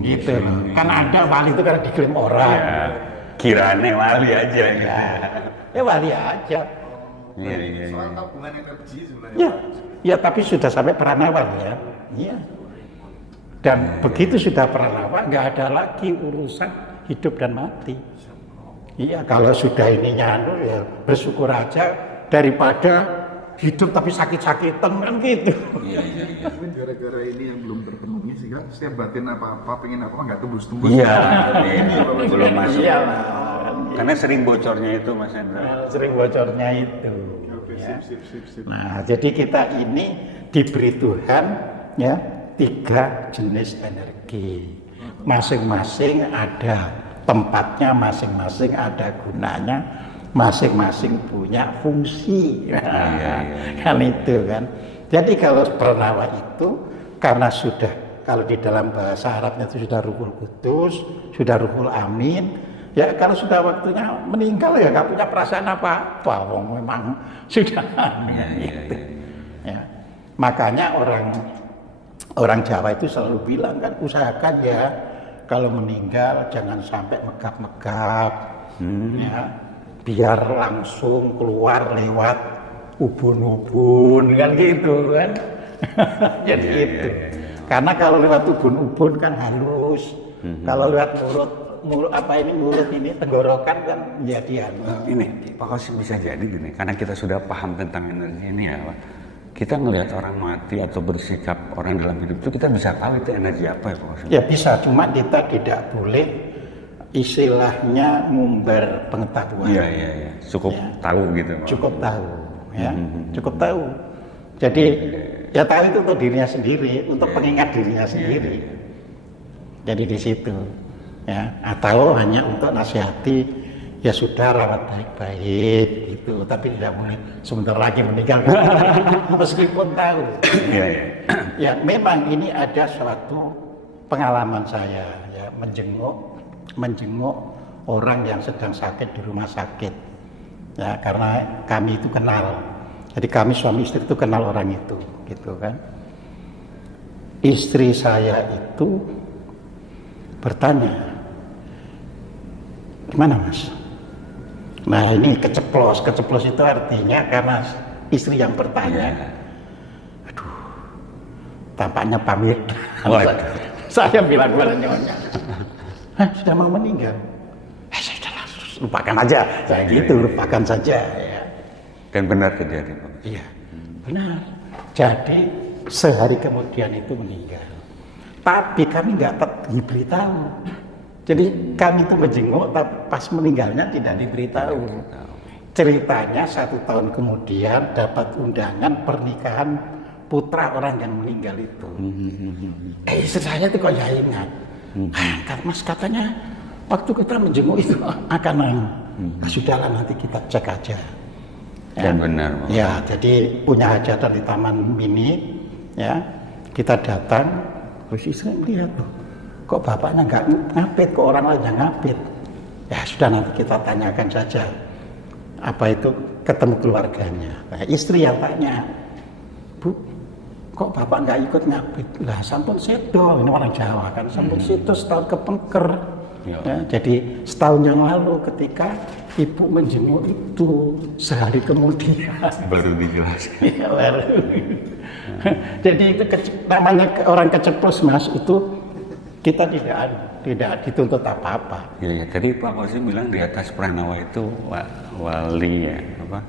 Gitu. Kan ada wali itu karena diklaim orang. Ya, kirane wali aja. Ya wali aja. Iya. Soal tabungan energi sebenarnya. Ya, tapi sudah sampai pranawa ya. Iya. Dan begitu sudah pranawa, nggak ada lagi urusan hidup dan mati. Iya, kalau sudah ini nyanu ya bersyukur aja daripada hidup tapi sakit-sakitan kan gitu. Iya. Mungkin gara-gara ini yang belum terpenuhi sehingga setiap batin apa-apa pengen apa nggak tembus-tembus. Iya, ini belum masuk. Iya. Karena sering bocornya itu Mas Hendra. Sering bocornya itu. Oke, Ya. sip. Nah, jadi kita ini diberi Tuhan ya 3 jenis energi. Masing-masing ada tempatnya, masing-masing ada gunanya, masing-masing punya fungsi. Iya. Kan itu kan. Jadi kalau pranawa itu karena sudah, kalau di dalam bahasa Arabnya itu sudah Ruhul Kudus, sudah Ruhul Amin, ya kalau sudah waktunya meninggal ya nggak punya perasaan apa-apa, wong memang sudah. Gitu. Ya. Makanya orang Jawa itu selalu bilang kan, usahakan ya kalau meninggal jangan sampai megap-megap, ya, biar langsung keluar lewat ubun-ubun kan gitu kan. Jadi itu. Karena kalau lewat ubun-ubun kan halus. Kalau lewat mulut ini tenggorokan kan jadi Ini Pak Qasim bisa jadi gini, karena kita sudah paham tentang energi ini ya Pak. Kita ngelihat orang mati atau bersikap orang dalam hidup itu kita bisa tahu itu energi apa ya Pak Qasim? Ya bisa, cuma kita tidak boleh istilahnya ngumbar pengetahuan. Iya. Cukup tahu gitu Pak. Cukup tahu, ya, cukup tahu. Jadi ya tahu itu untuk dirinya sendiri, untuk pengingat dirinya sendiri. Jadi di situ, ya, atau hanya untuk nasihati. Ya sudah, rawat baik-baik gitu, tapi tidak boleh sebentar lagi meninggal meskipun tahu. Ya memang ini ada suatu pengalaman saya ya, menjenguk orang yang sedang sakit di rumah sakit ya, karena kami itu kenal, jadi kami suami istri itu kenal orang itu gitu kan. Istri saya itu bertanya, gimana Mas? Nah ini keceplos itu artinya karena istri yang bertanya, aduh, tampaknya pamit. Saya bilang kepada nyonya, sudah mau meninggal. Sudah, lupakan aja, saya gitu, lupakan saja. Ya. Dan benar terjadi Pak. Iya, benar. Jadi sehari kemudian itu meninggal. Tapi kami nggak diberitahu. Jadi kami itu menjenguk, tapi pas meninggalnya tidak diberitahu. Ceritanya 1 tahun kemudian dapat undangan pernikahan putra orang yang meninggal itu. Istri saya itu kok ya ingat. Mas katanya waktu kita menjenguk itu akan sudahlah nanti kita cek aja. Dan benar. Ya, jadi punya hajatan di Taman Mini, ya kita datang, terus istri melihat loh. Kok bapaknya nggak ngapit, kok orang lain yang ngapit? Ya sudah, nanti kita tanyakan saja. Apa itu ketemu keluarganya? Nah, istri yang tanya, Bu, kok bapak nggak ikut ngapit? Lah sampun sedo, ini orang Jawa kan, sampun sedo setahun kepengker. Ya, jadi setahun yang lalu ketika ibu menjenguk itu sehari kemudian baru dijelaskan. Ya, baru. Jadi itu namanya orang keceplos Mas, itu kita tidak dituntut apa-apa. Iya, tadi Pak Qasim bilang di atas pranawa itu wali ya, apa?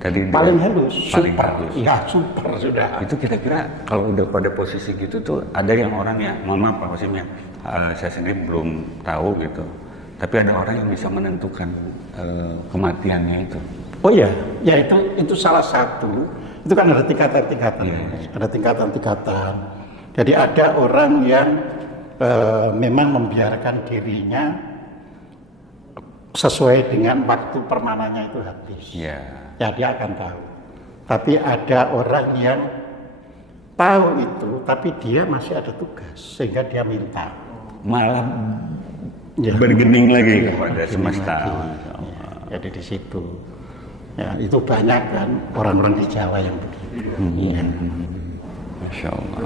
Tadi Paling halus, paling super. halus. Iya, super sudah. Itu kira-kira kalau udah pada posisi gitu tuh ada yang orang ya, mohon maaf Pak Qasim ya, saya sendiri belum tahu gitu. Tapi ada orang yang bisa menentukan kematiannya itu. Oh iya, ya itu salah satu. Itu kan ada tingkatan-tingkatan. Ada tingkatan-tingkatan. Jadi ada orang yang memang membiarkan dirinya sesuai dengan waktu permanannya itu habis. Iya. Ya dia akan tahu. Tapi ada orang yang tahu itu, tapi dia masih ada tugas sehingga dia minta. Malah Ya. bergening lagi kepada semesta. Ya, jadi di situ. Ya, itu banyak kan orang-orang di Jawa yang begitu. Ya. Masya Allah.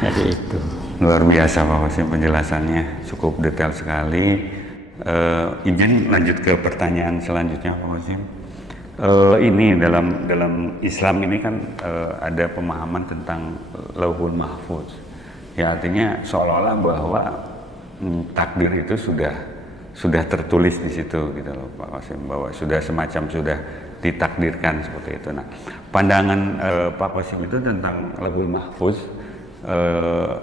Jadi itu. Luar biasa Pak Qasim penjelasannya, cukup detail sekali. Izin lanjut ke pertanyaan selanjutnya Pak Qasim. Ini dalam Islam ini kan ada pemahaman tentang Lauhul Mahfuz. Ya artinya seolah-olah bahwa takdir itu sudah tertulis di situ gitu loh Pak Qasim, bahwa sudah semacam sudah ditakdirkan seperti itu. Nah, pandangan Pak Qasim itu tentang Lauhul Mahfuz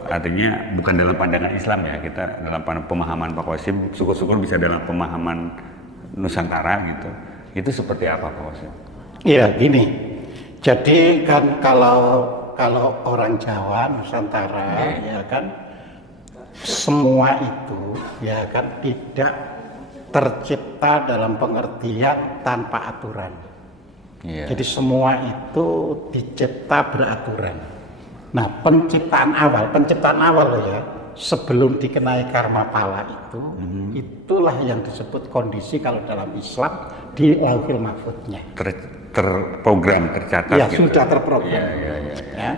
artinya bukan dalam pandangan Islam ya, kita dalam pemahaman Pak Qasim, syukur-syukur bisa dalam pemahaman Nusantara gitu. Itu seperti apa Pak Qasim? Iya, gini. Jadi kan kalau orang Jawa Nusantara ya kan semua itu ya kan tidak tercipta dalam pengertian tanpa aturan. Yeah. Jadi semua itu dicipta beraturan. Nah, penciptaan awal loh ya, sebelum dikenai karma pala itu, itulah yang disebut kondisi kalau dalam Islam di Lauhul Mahfuznya. Terprogram, tercatat. Ya, gitu. Sudah terprogram. Ya.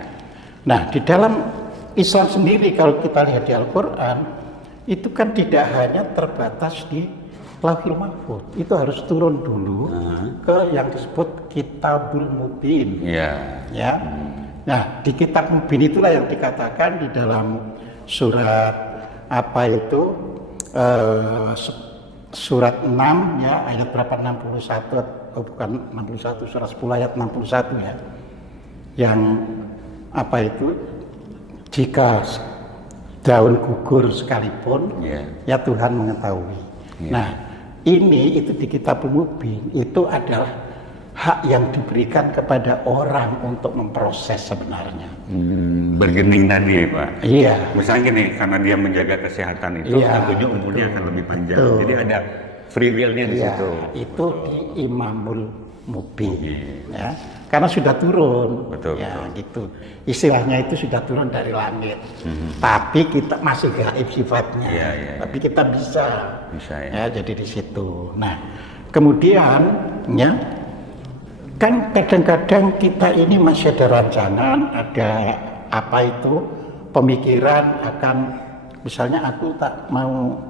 Nah, di dalam Islam sendiri kalau kita lihat di Al-Quran, itu kan tidak hanya terbatas di Lauhul Mahfuz, itu harus turun dulu ke yang disebut Kitabul Mubin. Ya. Nah, di Kitab Mubin itulah yang dikatakan di dalam surat apa itu surat 6 ya ayat berapa 61 bukan 61 surat 10 ayat 61 ya, yang apa itu jika daun gugur sekalipun ya Tuhan mengetahui. Nah, ini itu di Kitab Mubin itu adalah hak yang diberikan kepada orang untuk memproses sebenarnya. Bergening tadi ya Pak. Iya. Misalnya gini, karena dia menjaga kesehatan itu, tentunya umurnya akan lebih panjang. Jadi ada free will-nya di situ. Itu di Imamul Mubin. Ya. Karena sudah turun. Betul. Gitu. Istilahnya itu sudah turun dari langit. Tapi kita masih gaib sifatnya. Tapi kita bisa ya. Jadi di situ. Nah, kemudian ya kan kadang-kadang kita ini masih ada rancangan, ada apa itu pemikiran akan misalnya aku tak mau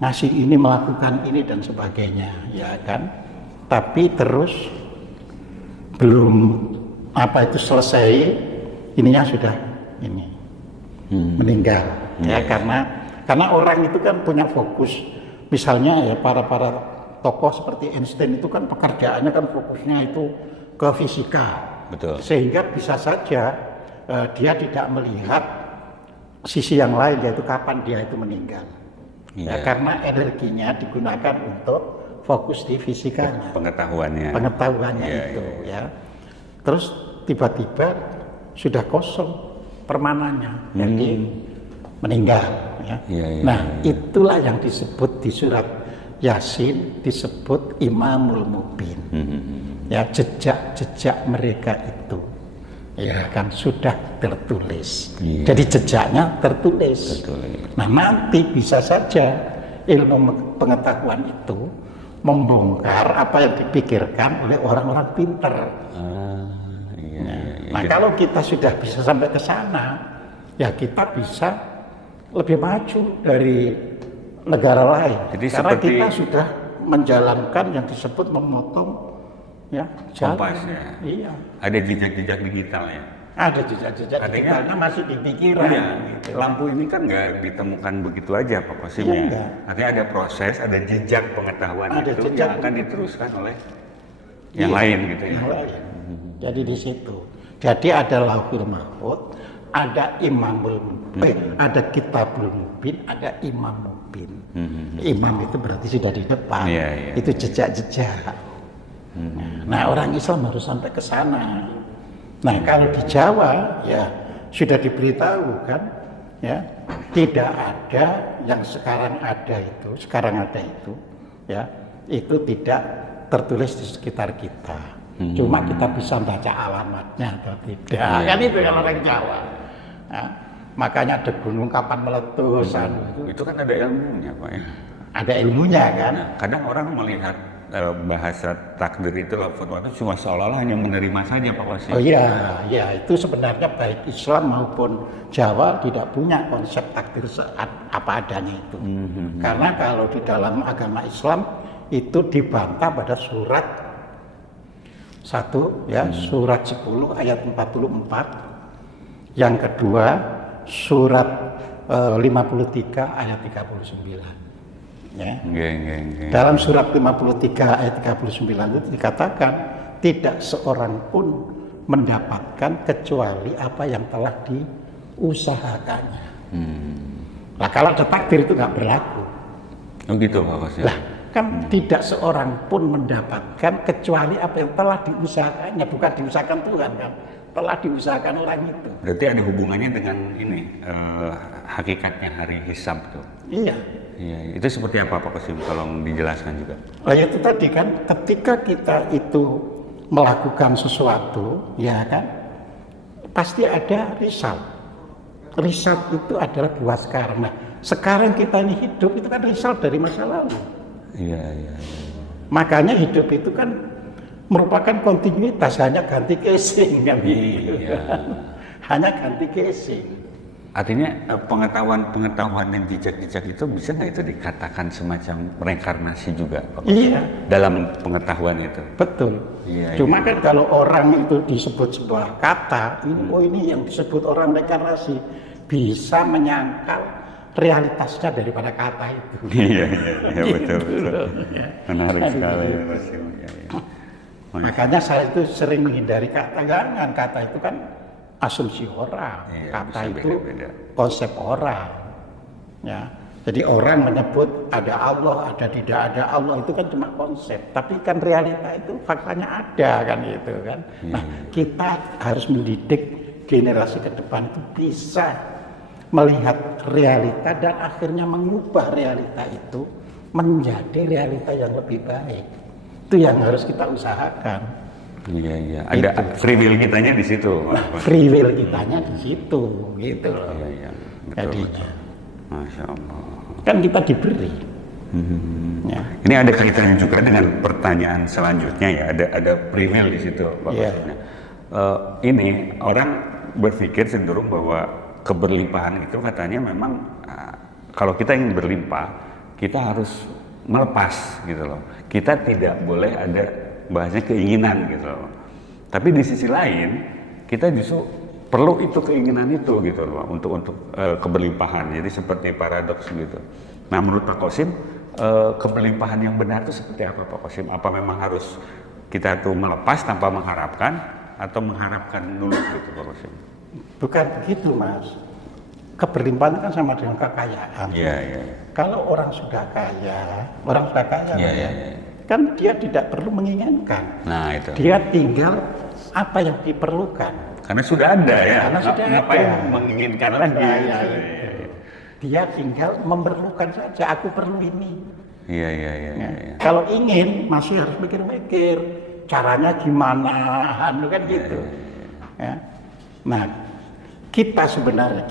ngasih ini, melakukan ini dan sebagainya, ya kan? Tapi terus belum apa itu selesai, ininya sudah ini meninggal, ya karena orang itu kan punya fokus, misalnya ya para tokoh seperti Einstein itu kan pekerjaannya kan fokusnya itu ke fisika. Betul. Sehingga bisa saja dia tidak melihat sisi yang lain, yaitu kapan dia itu meninggal. Ya, karena energinya digunakan untuk fokus di fisikanya. Pengetahuannya itu ya. Terus tiba-tiba sudah kosong permananya, jadi meninggal. Ya. Nah, itulah yang disebut di surat Yasin disebut Imamul Mubin. Ya, jejak-jejak mereka itu ya kan sudah tertulis. Jadi jejaknya tertulis. Nah, nanti bisa saja ilmu pengetahuan itu membongkar apa yang dipikirkan oleh orang-orang pintar. Nah, kalau kita sudah bisa sampai ke sana, ya kita bisa lebih maju dari negara lain. Jadi karena kita sudah menjalankan yang disebut memotong ya kompas ya. Iya. Ada jejak-jejak digital ya. Ada jejak-jejak digitalnya masih di pikiran. Gitu. Lampu ini kan nggak ditemukan begitu aja Pak Qasim ya. Artinya ada proses, ada jejak pengetahuan itu yang akan diteruskan oleh yang lain gitu ya. Yang lain. Jadi di situ. Jadi ada Lauhul Mahfuz, ada Imamul Mubin, ada Kitabul Mubin, ada Imam Mubin. Imam itu berarti sudah di depan. Itu jejak-jejak. Nah, orang Islam harus sampai ke sana. Nah, kalau di Jawa ya sudah diberitahu kan, ya tidak ada yang sekarang ada itu, ya itu tidak tertulis di sekitar kita. Cuma kita bisa baca alamatnya atau tidak. Kan itu yang orang Jawa. Ya, makanya ada gunung kapan meletus. Itu kan ada ilmunya Pak ya. Ada ilmunya kan. Nah, kadang orang melihat bahasa takdir itu cuma seolah-olah hanya menerima saja Pak Qasim. Oh iya, itu sebenarnya baik Islam maupun Jawa tidak punya konsep takdir apa adanya itu. Karena kalau di dalam agama Islam itu dibantah pada surat Satu ya, surat 10 ayat 44. Yang kedua, surat 53 ayat 39. Ya. Dalam surat 53 ayat 39 itu dikatakan tidak seorang pun mendapatkan kecuali apa yang telah diusahakannya. Nah, kalau ada takdir itu nggak berlaku. Oh gitu Pak Qasim. Lah, kan tidak seorang pun mendapatkan kecuali apa yang telah diusahakannya, bukan diusahakan Tuhan kan, telah diusahakan orang itu. Berarti ada hubungannya dengan ini hakikatnya hari hisab tuh. Iya. Iya, itu seperti apa Pak Qasim? Tolong dijelaskan juga. Nah, itu tadi kan ketika kita itu melakukan sesuatu, ya kan, pasti ada result. Result itu adalah buat sekarang. Nah, sekarang kita ini hidup itu kan result dari masa lalu. Iya. Makanya hidup itu kan merupakan kontinuitas, hanya ganti casing kan. Iya. Hanya ganti casing. Artinya pengetahuan dan jejak-jejak itu bisa nggak itu dikatakan semacam reinkarnasi juga Pak? Iya. Dalam pengetahuan itu. Betul. Iya, Cuma kan kalau orang itu disebut sebuah kata, ini yang disebut orang reinkarnasi, bisa menyangkal realitasnya daripada kata itu. Iya, betul. Menarik sekali Mas. Makanya saya itu sering menghindari kata, jangan, kata itu kan asumsi orang, kata itu beda-beda. Konsep orang. Ya. Jadi orang menyebut ada Allah, ada tidak ada Allah, itu kan cuma konsep. Tapi kan realita itu faktanya ada kan itu kan. Nah, kita harus mendidik generasi ke depan itu bisa melihat realita dan akhirnya mengubah realita itu menjadi realita yang lebih baik. Itu yang harus kita usahakan. Iya. Ada free will kitanya di situ. Free will kitanya di situ, gitu loh. Iya. Betul. Masya Allah. Kan kita diberi. Ya. Ini ada kaitannya juga dengan pertanyaan selanjutnya ya. Ada free will di situ, Pak. Yeah. Ini orang berpikir cenderung bahwa keberlimpahan itu katanya memang kalau kita ingin berlimpah, kita harus melepas gitu loh. Kita tidak boleh ada bahasanya keinginan gitu loh. Tapi di sisi lain kita justru perlu itu keinginan itu gitu loh untuk keberlimpahan. Jadi seperti paradoks gitu. Nah menurut Pak Qasim keberlimpahan yang benar itu seperti apa Pak Qasim? Apa memang harus kita tuh melepas tanpa mengharapkan atau mengharapkan dulu gitu Pak Qasim? Bukan begitu Mas. Keberlimpahan kan sama dengan kekayaan. Iya. Kalau orang sudah kaya Iya. kan dia tidak perlu menginginkan. Nah itu. Dia tinggal apa yang diperlukan. Karena sudah ada ya. Karena sudah ngapain ada. menginginkan lagi? Ya. Dia tinggal memerlukan saja. Aku perlu ini. Iya. Kalau ingin masih harus mikir-mikir caranya gimana, kan gitu. Ya. Nah, kita sebenarnya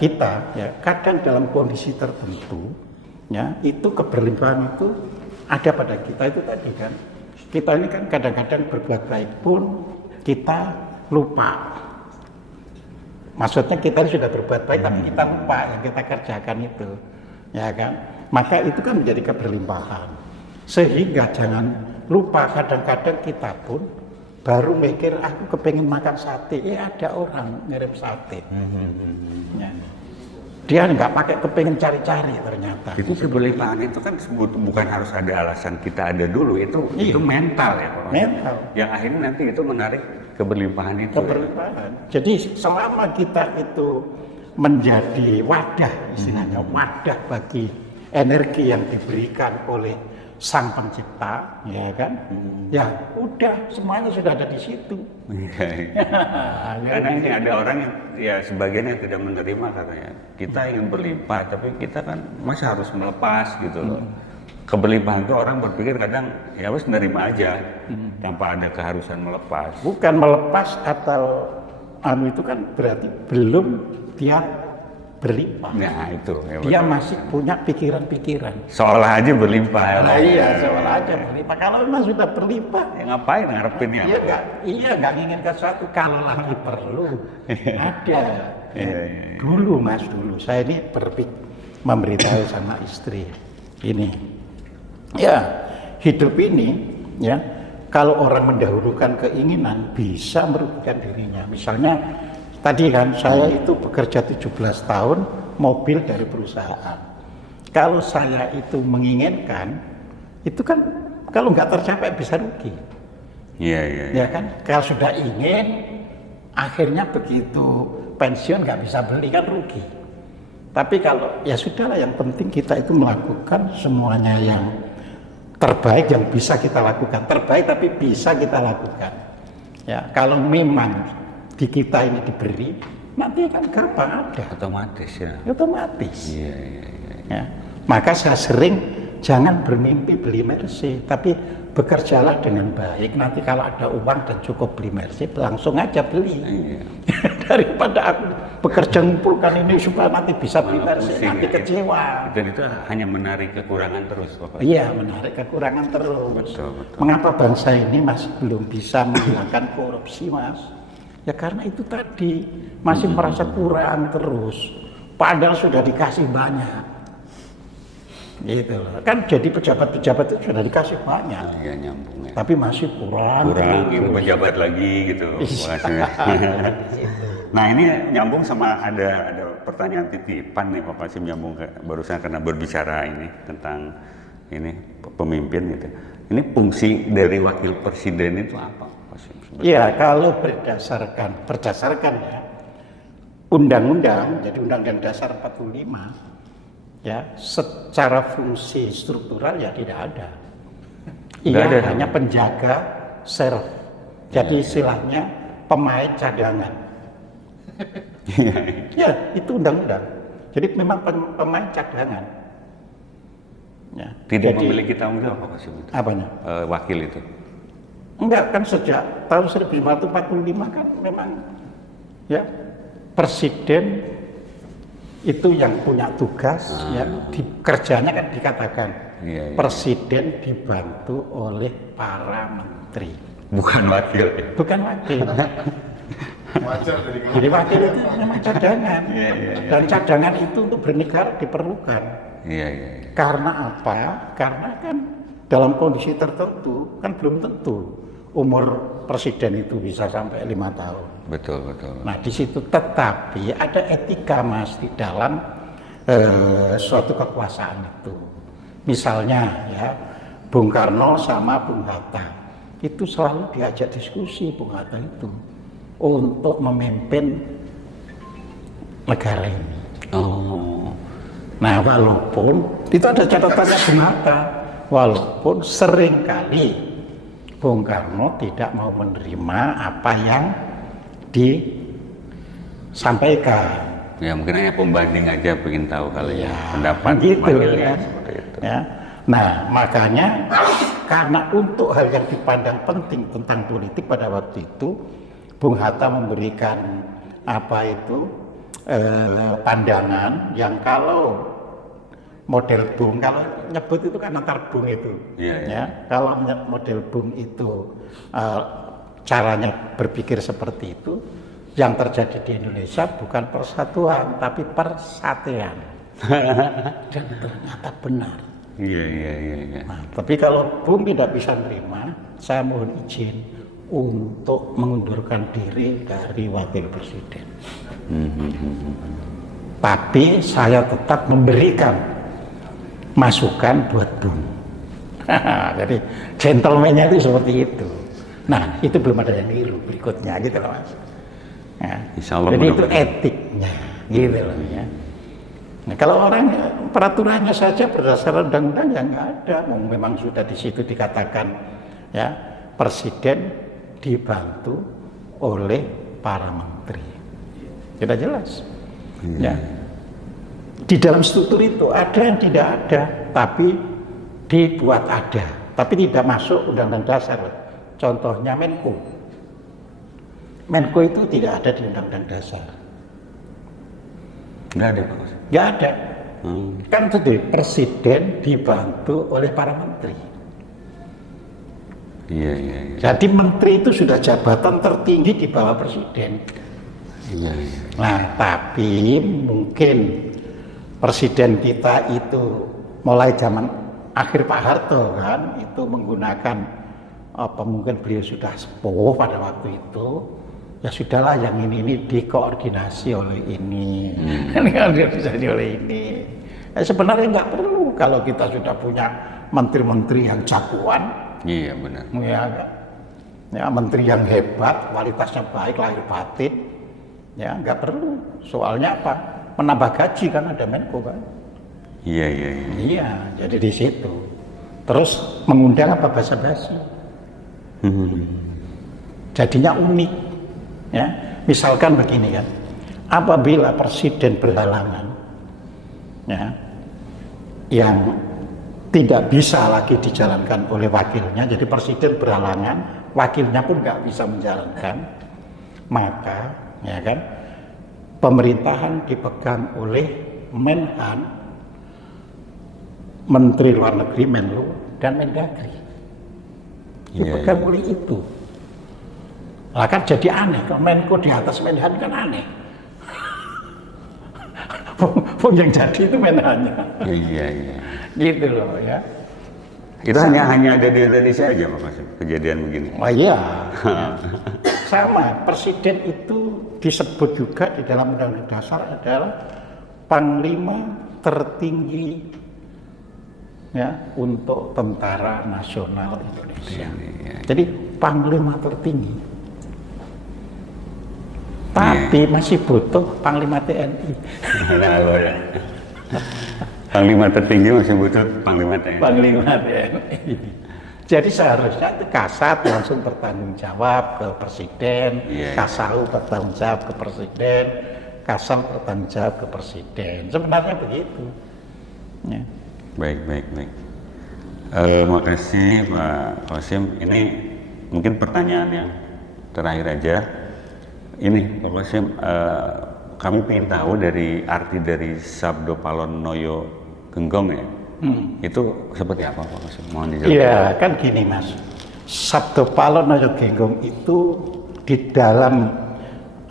ya kadang dalam kondisi tertentu, ya itu keberlimpahan itu ada pada kita itu tadi kan. Kita ini kan kadang-kadang berbuat baik pun kita lupa. Maksudnya kita sudah berbuat baik tapi kita lupa yang kita kerjakan itu, ya kan? Maka itu kan menjadi keberlimpahan. Sehingga jangan lupa kadang-kadang kita pun baru mikir aku kepengen makan sate, ada orang ngirim sate. Ya. Dia nggak pakai kepengen cari-cari ternyata. Itu keberlimpahan itu kan bukan harus ada alasan kita ada dulu, itu mental ya Pak. Mental. Yang akhirnya nanti itu menarik keberlimpahan itu. Keberlimpahan. Jadi selama kita itu menjadi wadah, istilahnya wadah bagi energi yang diberikan oleh Sang Pencipta, ya kan? Ya udah semuanya sudah ada di situ. Iya. Karena ini ada orang yang ya sebagian yang tidak menerima katanya. Kita ingin berlimpah tapi kita kan masih harus melepas gitu loh. Keberlimpahan itu orang berpikir kadang ya harus menerima aja tanpa ada keharusan melepas. Bukan melepas atau itu kan berarti belum dia berlimpah. Nah itu. Ya dia masih punya pikiran-pikiran. Seolah aja berlimpah. Nah, iya, seolah aja berlimpah. Kalau memang sudah berlimpah, ya ngapain ngarepin ya? Iya nggak menginginkan sesuatu kalau lagi perlu. Ada. Dulu Mas, saya ini memberitahu sama istri ini. Ya, hidup ini ya kalau orang mendahulukan keinginan bisa merugikan dirinya. Misalnya tadi kan saya itu bekerja 17 tahun mobil dari perusahaan. Kalau saya itu menginginkan, itu kan kalau nggak tercapai bisa rugi. Iya. Ya kan, kalau sudah ingin, akhirnya begitu pensiun nggak bisa beli kan rugi. Tapi kalau ya sudahlah, yang penting kita itu melakukan semuanya yang terbaik yang bisa kita lakukan. Terbaik tapi bisa kita lakukan. Ya, kalau memang di kita ini diberi, nanti akan gampang ada. Otomatis ya. Otomatis. Iya. Ya. Maka saya sering jangan bermimpi beli Mercy, tapi bekerjalah dengan baik. Nanti kalau ada uang dan cukup beli Mercy, langsung aja beli. Iya. Daripada aku bekerja ngumpulkan ini supaya nanti bisa beli Mercy, nanti ya. kecewa. Dan itu hanya menarik kekurangan terus, Bapak. Iya, menarik kekurangan terus. Betul. Mengapa bangsa ini masih belum bisa menghilangkan korupsi, Mas? Ya karena itu tadi, masih merasa kurang terus. Padahal sudah dikasih banyak. Gitu loh. Kan jadi pejabat-pejabat itu sudah dikasih banyak. Iya, nyambung ya. Tapi masih kurang. Ingin pejabat lagi gitu. Maksudnya. Nah, ini nyambung sama ada pertanyaan titipan nih Pak Qasim, nyambung barusan karena berbicara ini tentang ini pemimpin gitu. Ini fungsi dari wakil presiden itu apa, Pak Qasim? Iya, kalau berdasarkan ya undang-undang, jadi Undang-Undang Dasar 45, ya secara fungsi struktural ya tidak ada. Ia hanya penjaga serv. Jadi istilahnya pemain cadangan. Ya, itu undang-undang. Jadi memang pemain cadangan. Ya. Tidak jadi, memiliki tanggung jawab apa sih itu? Apanya? Wakil itu. Enggak, kan sejak tahun 1545 kan memang ya presiden itu yang punya tugas, ya kerjanya kan dikatakan presiden dibantu oleh para menteri. Bukan wakil. Bukan wakil. Wajar dari Jadi wakil itu memang cadangan. Dan cadangan itu untuk bernegara diperlukan. Iya. Karena apa? Karena kan dalam kondisi tertentu kan belum tentu umur presiden itu bisa sampai 5 tahun. Betul. Nah di situ tetapi ada etika, Mas, di dalam suatu kekuasaan itu. Misalnya ya Bung Karno sama Bung Hatta itu selalu diajak diskusi Bung Hatta itu untuk memimpin negara ini. Oh. Nah walaupun itu ada catatannya Bung Hatta, walaupun seringkali Bung Karno tidak mau menerima apa yang disampaikan. Ya mungkin hanya pembanding aja, pengen tahu kali ya pendapat gitu wakilnya kan. seperti itu. Ya. Nah makanya karena untuk hal yang dipandang penting tentang politik pada waktu itu, Bung Hatta memberikan pandangan yang kalau model Bung, kalau nyebut itu kan antar Bung itu, ya kalau model Bung itu caranya berpikir seperti itu, yang terjadi di Indonesia bukan persatuan tapi persatuan. Dan ternyata benar. Iya. Nah, tapi kalau Bung tidak bisa menerima, saya mohon izin untuk mengundurkan diri dari wakil presiden. Tapi saya tetap memberikan masukan buat Bung. Jadi gentleman-nya itu seperti itu. Nah, itu belum ada yang niru berikutnya gitu loh, Mas. Ya. Jadi itu etiknya gitu loh ya. Nah, kalau orang peraturannya saja berdasarkan undang-undang ya nggak ada. Memang sudah di situ dikatakan ya presiden dibantu oleh para menteri. Sudah jelas. Ya. Di dalam struktur itu ada yang tidak ada, tapi dibuat ada, tapi tidak masuk undang-undang dasar. Contohnya Menko. Menko itu tidak ada di undang-undang dasar. Nggak ada, Pak. Nggak ada. Kan tadi presiden dibantu oleh para menteri. Iya. Jadi menteri itu sudah jabatan tertinggi di bawah presiden. Iya. Nah, tapi mungkin presiden kita itu mulai zaman akhir Pak Harto kan itu menggunakan apa mungkin beliau sudah sepuh pada waktu itu, ya sudahlah yang ini dikoordinasi oleh ini, dikoordinasi oleh ini. Sebenarnya nggak perlu kalau kita sudah punya menteri-menteri yang jagoan. Iya benar. Ya, menteri yang hebat, kualitasnya baik, lahir batin, ya nggak perlu. Soalnya apa? Menambah gaji kan ada Menko kan. Iya. Iya, jadi di situ. Terus mengundang apa basa-basi. Jadinya unik. Ya, misalkan begini kan, apabila presiden berhalangan, ya, yang tidak bisa lagi dijalankan oleh wakilnya, jadi presiden berhalangan, wakilnya pun nggak bisa menjalankan, maka, ya kan, pemerintahan dipegang oleh Menhan, Menteri Luar Negeri, Menlu, dan Mendagri. Dipegang oleh itu. Lah kan jadi aneh, kalau Menko di atas Menhan kan aneh. Pun yang jadi itu Menhannya. Iya. Gitu loh ya. Itu hanya ada di Indonesia aja Pak Qasim, kejadian begini. Oh iya. Sama, presiden itu disebut juga di dalam Undang-Undang Dasar adalah Panglima tertinggi ya untuk Tentara Nasional Indonesia. Jadi Panglima tertinggi. Tapi masih butuh Panglima TNI. Ya. Panglima tertinggi masih butuh Panglima TNI. Panglima TNI. Jadi seharusnya itu Kasat langsung bertanggung jawab ke Presiden, Kasau bertanggung jawab ke Presiden, Kasal bertanggung jawab ke Presiden. Sebenarnya begitu. Ya. Baik. Makasih Pak Qasim. Ini mungkin pertanyaan yang terakhir aja. Ini Pak Qasim, kami ingin tahu dari arti dari Sabdo Palon Noyo Genggong ya. Itu seperti apa Pak Qasim? Mohon dijelaskan. Iya, kan gini Mas. Sabdo Palon Noyo Genggong itu di dalam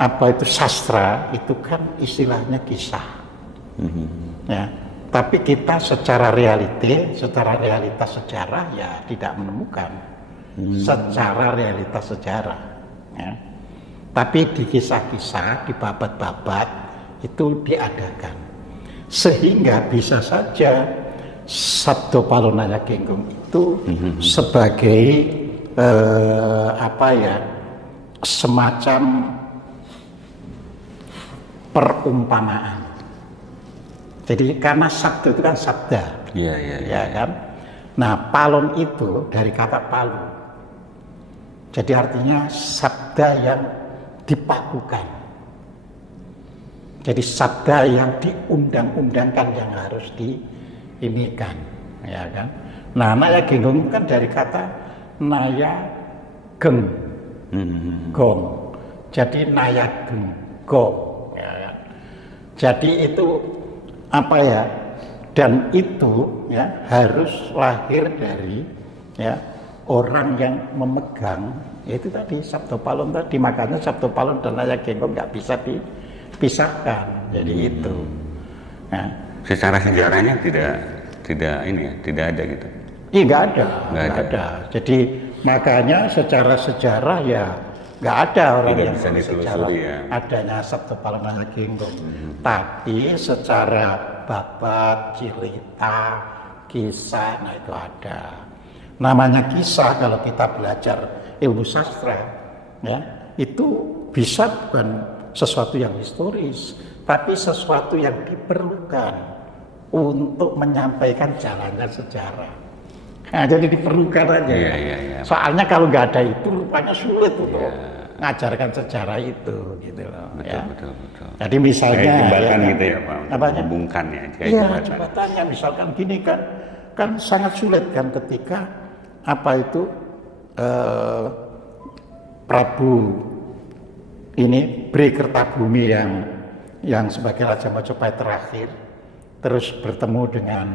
apa itu sastra itu kan istilahnya kisah. Ya. Tapi kita secara realitas sejarah ya tidak menemukan secara realitas sejarah. Ya. Tapi di kisah-kisah, di babat-babat itu diadakan. Sehingga bisa saja Sabdo Palon Noyo Genggong itu sebagai semacam perumpamaan. Jadi karena sabdo itu kan sabda, ya kan. Nah palon itu dari kata palu. Jadi artinya sabda yang dipakukan. Jadi sabda yang diundang-undangkan yang harus diimikan, ya kan. Nah Naya Genggong kan dari kata Naya Geng, Gong. Jadi Naya Genggong. Ya kan? Jadi itu apa ya? Dan itu ya harus lahir dari ya orang yang memegang, yaitu tadi Sabdo Palon tadi. Makanya Sabdo Palon dan Naya Genggong nggak bisa dipisahkan. Jadi itu. Ya. Secara sejarahnya tidak ada gitu. Iya nggak ada. Jadi makanya secara sejarah ya nggak ada orang yang bisa sejarah ya. adanya Sabdo Palon Naya Genggong. Tapi secara babat, cerita, kisah, nah itu ada. Namanya kisah kalau kita belajar ilmu sastra, ya itu bisa bukan sesuatu yang historis, tapi sesuatu yang diperlukan untuk menyampaikan jalannya sejarah. Nah, jadi diperlukan aja. Iya. Soalnya kalau nggak ada itu rupanya sulit untuk ngajarkan sejarah itu, gitu loh. Betul. Jadi misalnya jembatan gitu ya Pak, menghubungkan ya. Iya, jembatannya misalkan gini kan sangat sulit kan ketika apa itu Prabu ini Bri Kertabumi yang sebagai Raja Majapahit terakhir terus bertemu dengan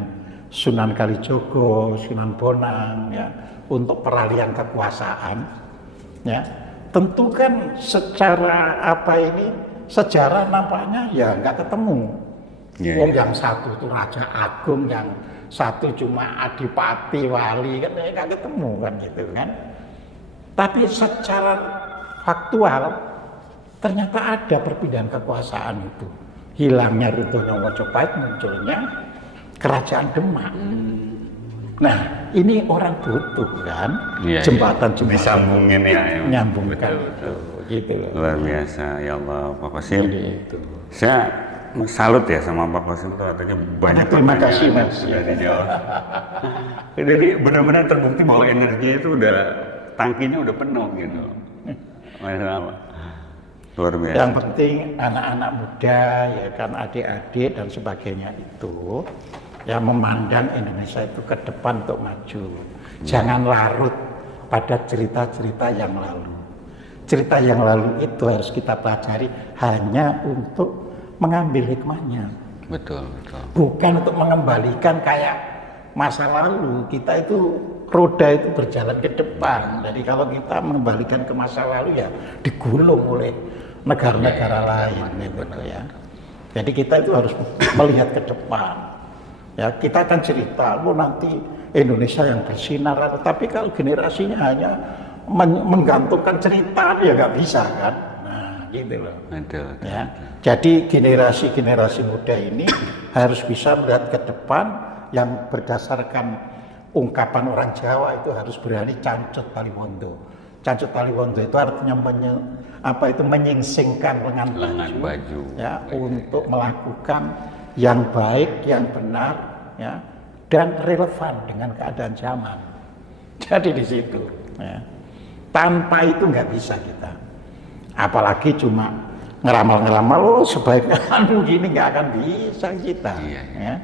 Sunan Kalijogo, Sunan Bonang ya untuk peralihan kekuasaan ya. Tentu kan secara sejarah nampaknya ya nggak ketemu. Yang satu itu Raja Agung, yang satu cuma Adipati Wali kan nggak ketemu kan gitu kan. Tapi secara faktual ternyata ada perpindahan kekuasaan itu. Hilangnya runtuhnya Mojopahit, munculnya kerajaan Demak. Nah, ini orang butuh kan jembatan disambungin ya. Nyambungkan itu. Gitu loh. Luar biasa, ya Allah, Pak Qasim. Saya salut ya sama Pak Qasim tuh, artinya banyak. Terima kasih Mas. Dari Jawa. Jadi benar-benar terbukti bahwa energi itu udah tangkinya udah penuh gitu. Luar biasa. Yang penting anak-anak muda ya kan, adik-adik dan sebagainya itu ya memandang Indonesia itu ke depan untuk maju. Jangan larut pada cerita-cerita yang lalu. Cerita yang lalu itu harus kita pelajari hanya untuk mengambil hikmahnya. Betul, betul. Bukan untuk mengembalikan kayak masa lalu. Kita itu roda itu berjalan ke depan. Jadi kalau kita mengembalikan ke masa lalu ya digulung oleh negara-negara lain gitu ya. Jadi kita itu harus melihat ke depan. Ya, kita akan cerita, nanti Indonesia yang bersinar, tapi kalau generasinya hanya menggantungkan cerita ya nggak bisa kan. Nah, gitu loh. Ya. Jadi generasi muda ini harus bisa melihat ke depan yang berdasarkan ungkapan orang Jawa itu harus berani cancut taliwondo. Cancut taliwondo itu artinya menyingsingkan lengan baju ya, untuk melakukan yang baik, yang benar, ya, dan relevan dengan keadaan zaman. Jadi di situ, ya. Tanpa itu nggak bisa kita. Apalagi cuma ngeramal-ngeramal, sebaiknya begini nggak akan bisa kita. Ya.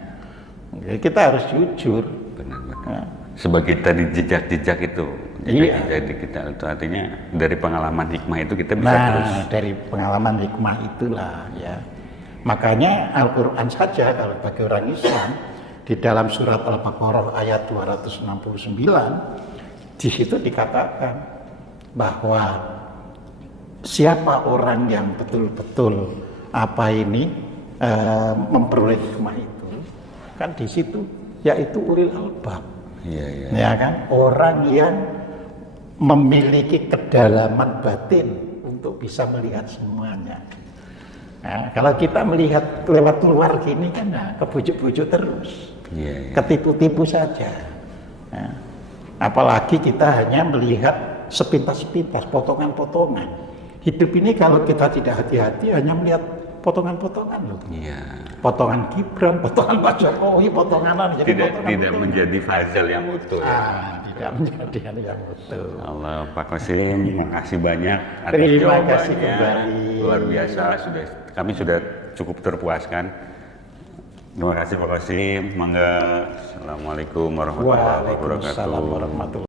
Jadi kita harus jujur. Benar-benar. Ya. Sebagai tadi jejak-jejak itu, jadi kita itu artinya dari pengalaman hikmah itu kita bisa terus. Dari pengalaman hikmah itulah, ya. Makanya Al-Quran saja kalau bagi orang Islam di dalam surat Al-Baqarah ayat 269 di situ dikatakan bahwa siapa orang yang betul-betul memperoleh hikmah itu kan di situ yaitu ulil albab, ya kan, orang yang memiliki kedalaman batin untuk bisa melihat semuanya. Nah, kalau kita melihat lewat luar gini kan kebujuk-bujuk terus, ketipu-tipu saja. Nah, apalagi kita hanya melihat sepintas-sepintas, potongan-potongan. Hidup ini kalau kita tidak hati-hati hanya melihat potongan-potongan loh. Potongan Gibran, potongan Pak Jokowi, potongan tidak menjadi puzzle yang utuh. Tidak menjadi yang utuh. Allah, Pak Qasim, makasih banyak atas Terima kasih jawabannya. Luar biasa, kami sudah cukup terpuaskan. Terima kasih Pak Qasim. Mangga. Assalamualaikum warahmatullahi wabarakatuh. Waalaikumsalam warahmatullahi wabarakatuh.